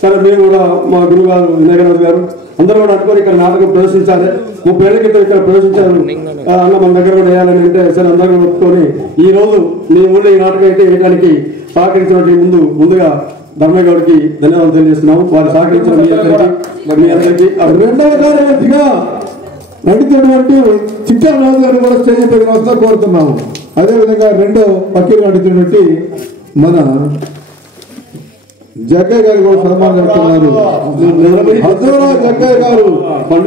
సరే మేము కూడా మా గురువు గారు వినాయకరాజు గారు అందరూ కూడా అనుకోని ఇక్కడ నాటకం ప్రదర్శించాలి. 30 ఏళ్ల క్రితం ఇక్కడ ప్రదర్శించారు అన్న మన దగ్గర కూడా వేయాలని అంటే సరే అందరూ ఒప్పుకొని ఈ రోజు మీ ఊళ్ళో ఈ నాటకం అయితే వేయడానికి సహకరించినటువంటి ముందుగా ధర్మయ్య గారికి ధన్యవాదాలు తెలియజేస్తున్నాము. వారు సహకరించిన మీ అందరికీ రెండవ కార్యవర్తిగా నడిచినటువంటి చిట్టాల రాజు గారిని కూడా స్టేజ్ పైకి రావాల్సిందిగా కోరుతున్నాము. అదేవిధంగా రెండో ఫకీర్ నడిచినటువంటి మన జగ్గయ్య గారు కూడా సన్మానం చేస్తున్నారు. జగ్గయ్య గారు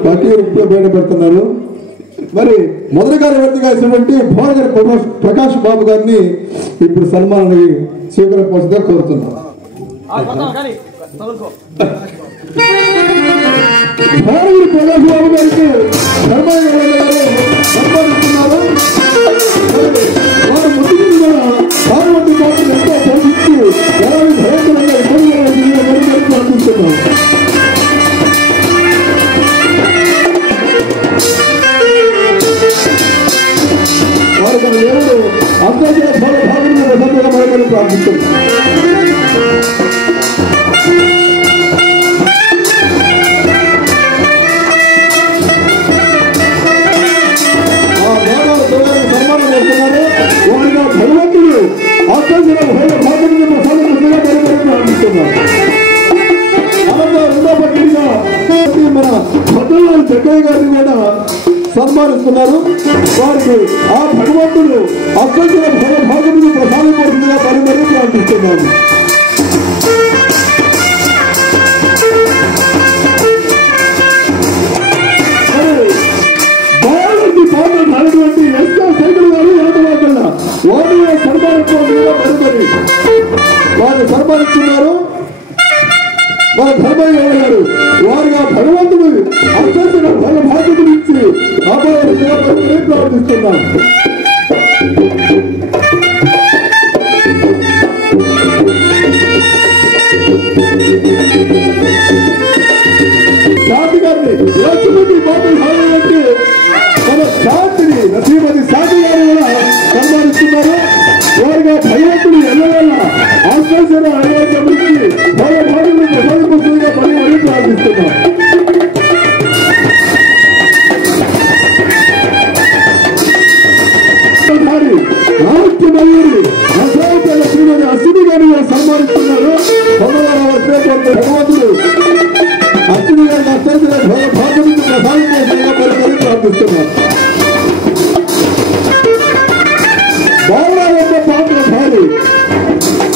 ఫకీర్ ఇప్పుడు బయట పెడుతున్నారు. మరి మొదటి కార్యవర్తిగా ఇచ్చినటువంటి భోనగిరి ప్రకాష్ బాబు గారిని ఇప్పుడు సన్మానాన్ని స్వీకరించవలసిందిగా కోరుతున్నాం. భోనగిరి ప్రకాష్ బాబు గారికి సన్మానిస్తున్నారు. వారు ముందు కూడా పార్వతి పాత్ర ఎంతో పోషించి ఎలాంటి భయంకరంగా ఇబ్బంది ప్రార్థిస్తున్నాం. వారు తన దేవుడు అంతర్జాల భాగంగా మరొకరు ప్రార్థిస్తున్నాం. భద్రరావు జగ్గయ్య గారిని కూడా సన్మానిస్తున్నారు. వారికి ఆ భగవంతుడు అత్యంత భాగమును ప్రసాదపడుతుందిగా పరిమళి ప్రార్థిస్తున్నాను. బాగుంది పాటలు పాడినటువంటి ఎస్ఆర్ సైకిల్ గారు యాదవాకల్లా వారిని సన్మానించుకోవడంగా పరిమళి వారిని సన్మానిస్తున్నారు. మన ధర్మయ్య గారు వారిగా భగవంతుడు అత్యంత భాగ్యతను ఇచ్చి కాపాడాలని ప్రార్థిస్తున్నాం. శాంతి గారిని లక్ష్మీ బాబు హారంటే మన శాంతిని శ్రీమతి శాంతి గారు కూడా సన్మానిస్తున్నారు. వారిగా భగవంతుడు ఎల్లవేళ ఆశ్వాసన ఆరోగ్యమిచ్చి భాగభాగంలో ప్రసాదింపుగా పని ప్రార్థిస్తున్నాం. నాట్యమయూరి అసౌకర్య శ్రీమతి అశ్విని గారిని సన్మానిస్తున్నారు. భగవంతుడు అశ్విని గారిని అత్యంత భాగమిచ్చి ప్రసాదింపుగా పని ప్రార్థిస్తున్నారు. బాలరాజ పాత్రధారి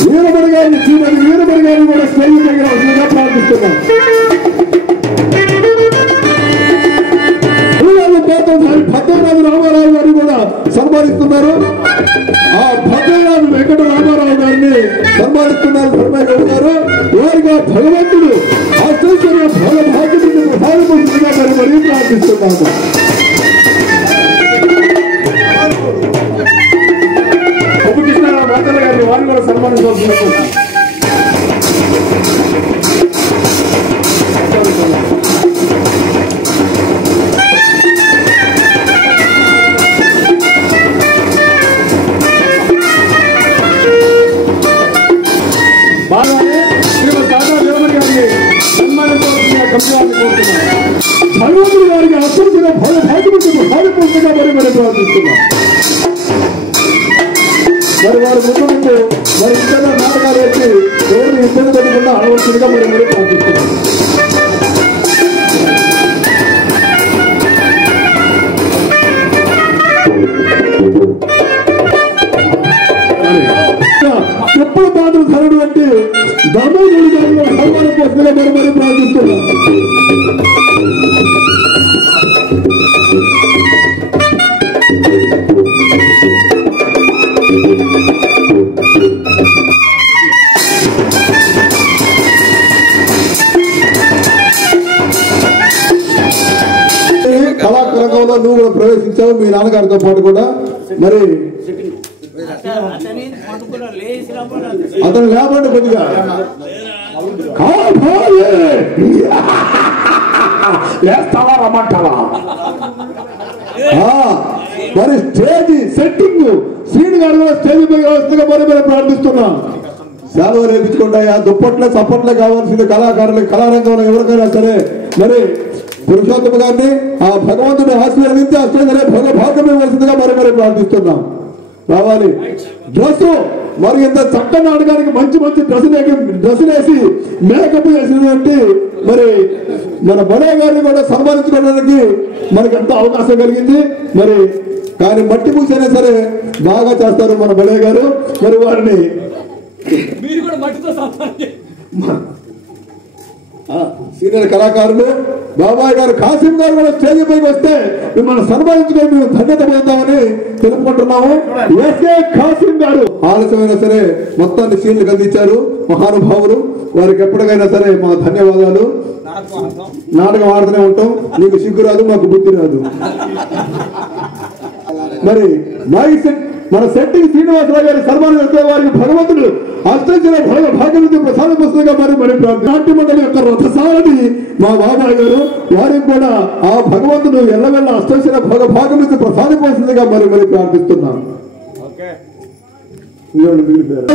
వీరబడి గారిని శ్రీమతి వీరబడి గారిని కూడా స్టేజ్ దగ్గర వస్తుందిగా ప్రార్థిస్తున్నాం. పాత్రధారి భద్రరాజు రామారావు గారిని కూడా సన్మానిస్తున్నారు. ఆ భద్రరాజు వెంకట రామారావు గారిని సన్మానిస్తున్నారు ధర్మయ్య గారు. వారిగా భగవంతుడు ఆశ్చర్య భాగ్యమిని ప్రసాదింపుగా మరీ ప్రార్థిస్తున్నాము. మాతల గారిని వారిని కూడా సన్మానించవలసింది. బాగానే శ్రీమతి తాతా వీరమణి గారిని సన్మానించవలసిందిగా కమిటీ కోరుతున్నాం. భగవంతుడి గారికి అత్యంత భాగ్యమిని ప్రసాదింపుగా మరి ప్రార్థిస్తున్నాం. మరి వారి ముందు మరి ఇతర నాటకాలు వచ్చి ఎవరిని ఇబ్బంది పెట్టకుండా అడవలసిందిగా మరి ప్రార్థిస్తున్నాం. ఎప్పుడు పాత్ర ధరడు అంటే ధర్మగుడి గారిలో సన్మానం చేస్తుందిగా మరి ప్రార్థిస్తున్నాం. కళారంగంలో నువ్వు కూడా ప్రవేశించావు మీ నాన్నగారితో పాటు కూడా. మరి అతను లేకుండా కొద్దిగా లేస్తావా రమ్మంటావా? మరి స్టేజ్ సెట్టింగ్ శ్రీని గారు కూడా స్టేజ్ పై వస్తుందిగా మరి ప్రార్థిస్తున్నాం. సెలవు రేపించుకుంటాయా దుప్పట్లే చప్పట్లే కావాల్సింది కళాకారులు కళారంగంలో ఎవరికైనా సరే. మరి పురుషోత్తమ గారిని ఆ భగవంతుని ఆశీర్వదించి అష్టంగా భాగం ఇవ్వాల్సిందిగా మరి ప్రార్థిస్తున్నాం. రావాలి డ్రెస్ మరి ఇంత చక్కని నాటకానికి మంచి మంచి డ్రెస్ వేసి మేకప్ చేసినటువంటి మరి మన బడే గారిని కూడా సన్మానించుకోవడానికి మనకి ఎంతో అవకాశం కలిగింది. మరి కానీ మట్టి పూసైనా సరే బాగా చేస్తారు మన బడే గారు. మరి వారిని సీనియర్ కళాకారులు బాబాయ్ గారు కాసిం గారు కూడా స్టేజ్ పైకి వస్తే మిమ్మల్ని సన్మానించుకొని మేము ధన్యత పొందామని తెలుపుకుంటున్నాము. ఎస్ఏ కాసిం గారు ఆలస్యమైనా సరే మొత్తాన్ని సీన్లకు అందించారు మహానుభావులు. వారికి ఎప్పటికైనా సరే మా ధన్యవాదాలు. నాటకం ఆడుతూనే ఉంటాం. నీకు సిగ్గు రాదు మాకు బుద్ధి రాదు. మరి మన సెట్టింగ్ శ్రీనివాసరావు గారి సన్మానం వారికి భగవంతుడు అష్టంచిన భాగవతి ప్రసాద పుస్తకంగా మరి నాట్య మండలి యొక్క రథసారథి మా బాబాయ్ గారు. వారికి కూడా ఆ భగవంతుడు ఎల్లవెల్ల అష్టంచిన భాగవతి ప్రసాదిపోతుందిగా మరి ప్రార్థిస్తున్నాం. మిగిలిపోయారు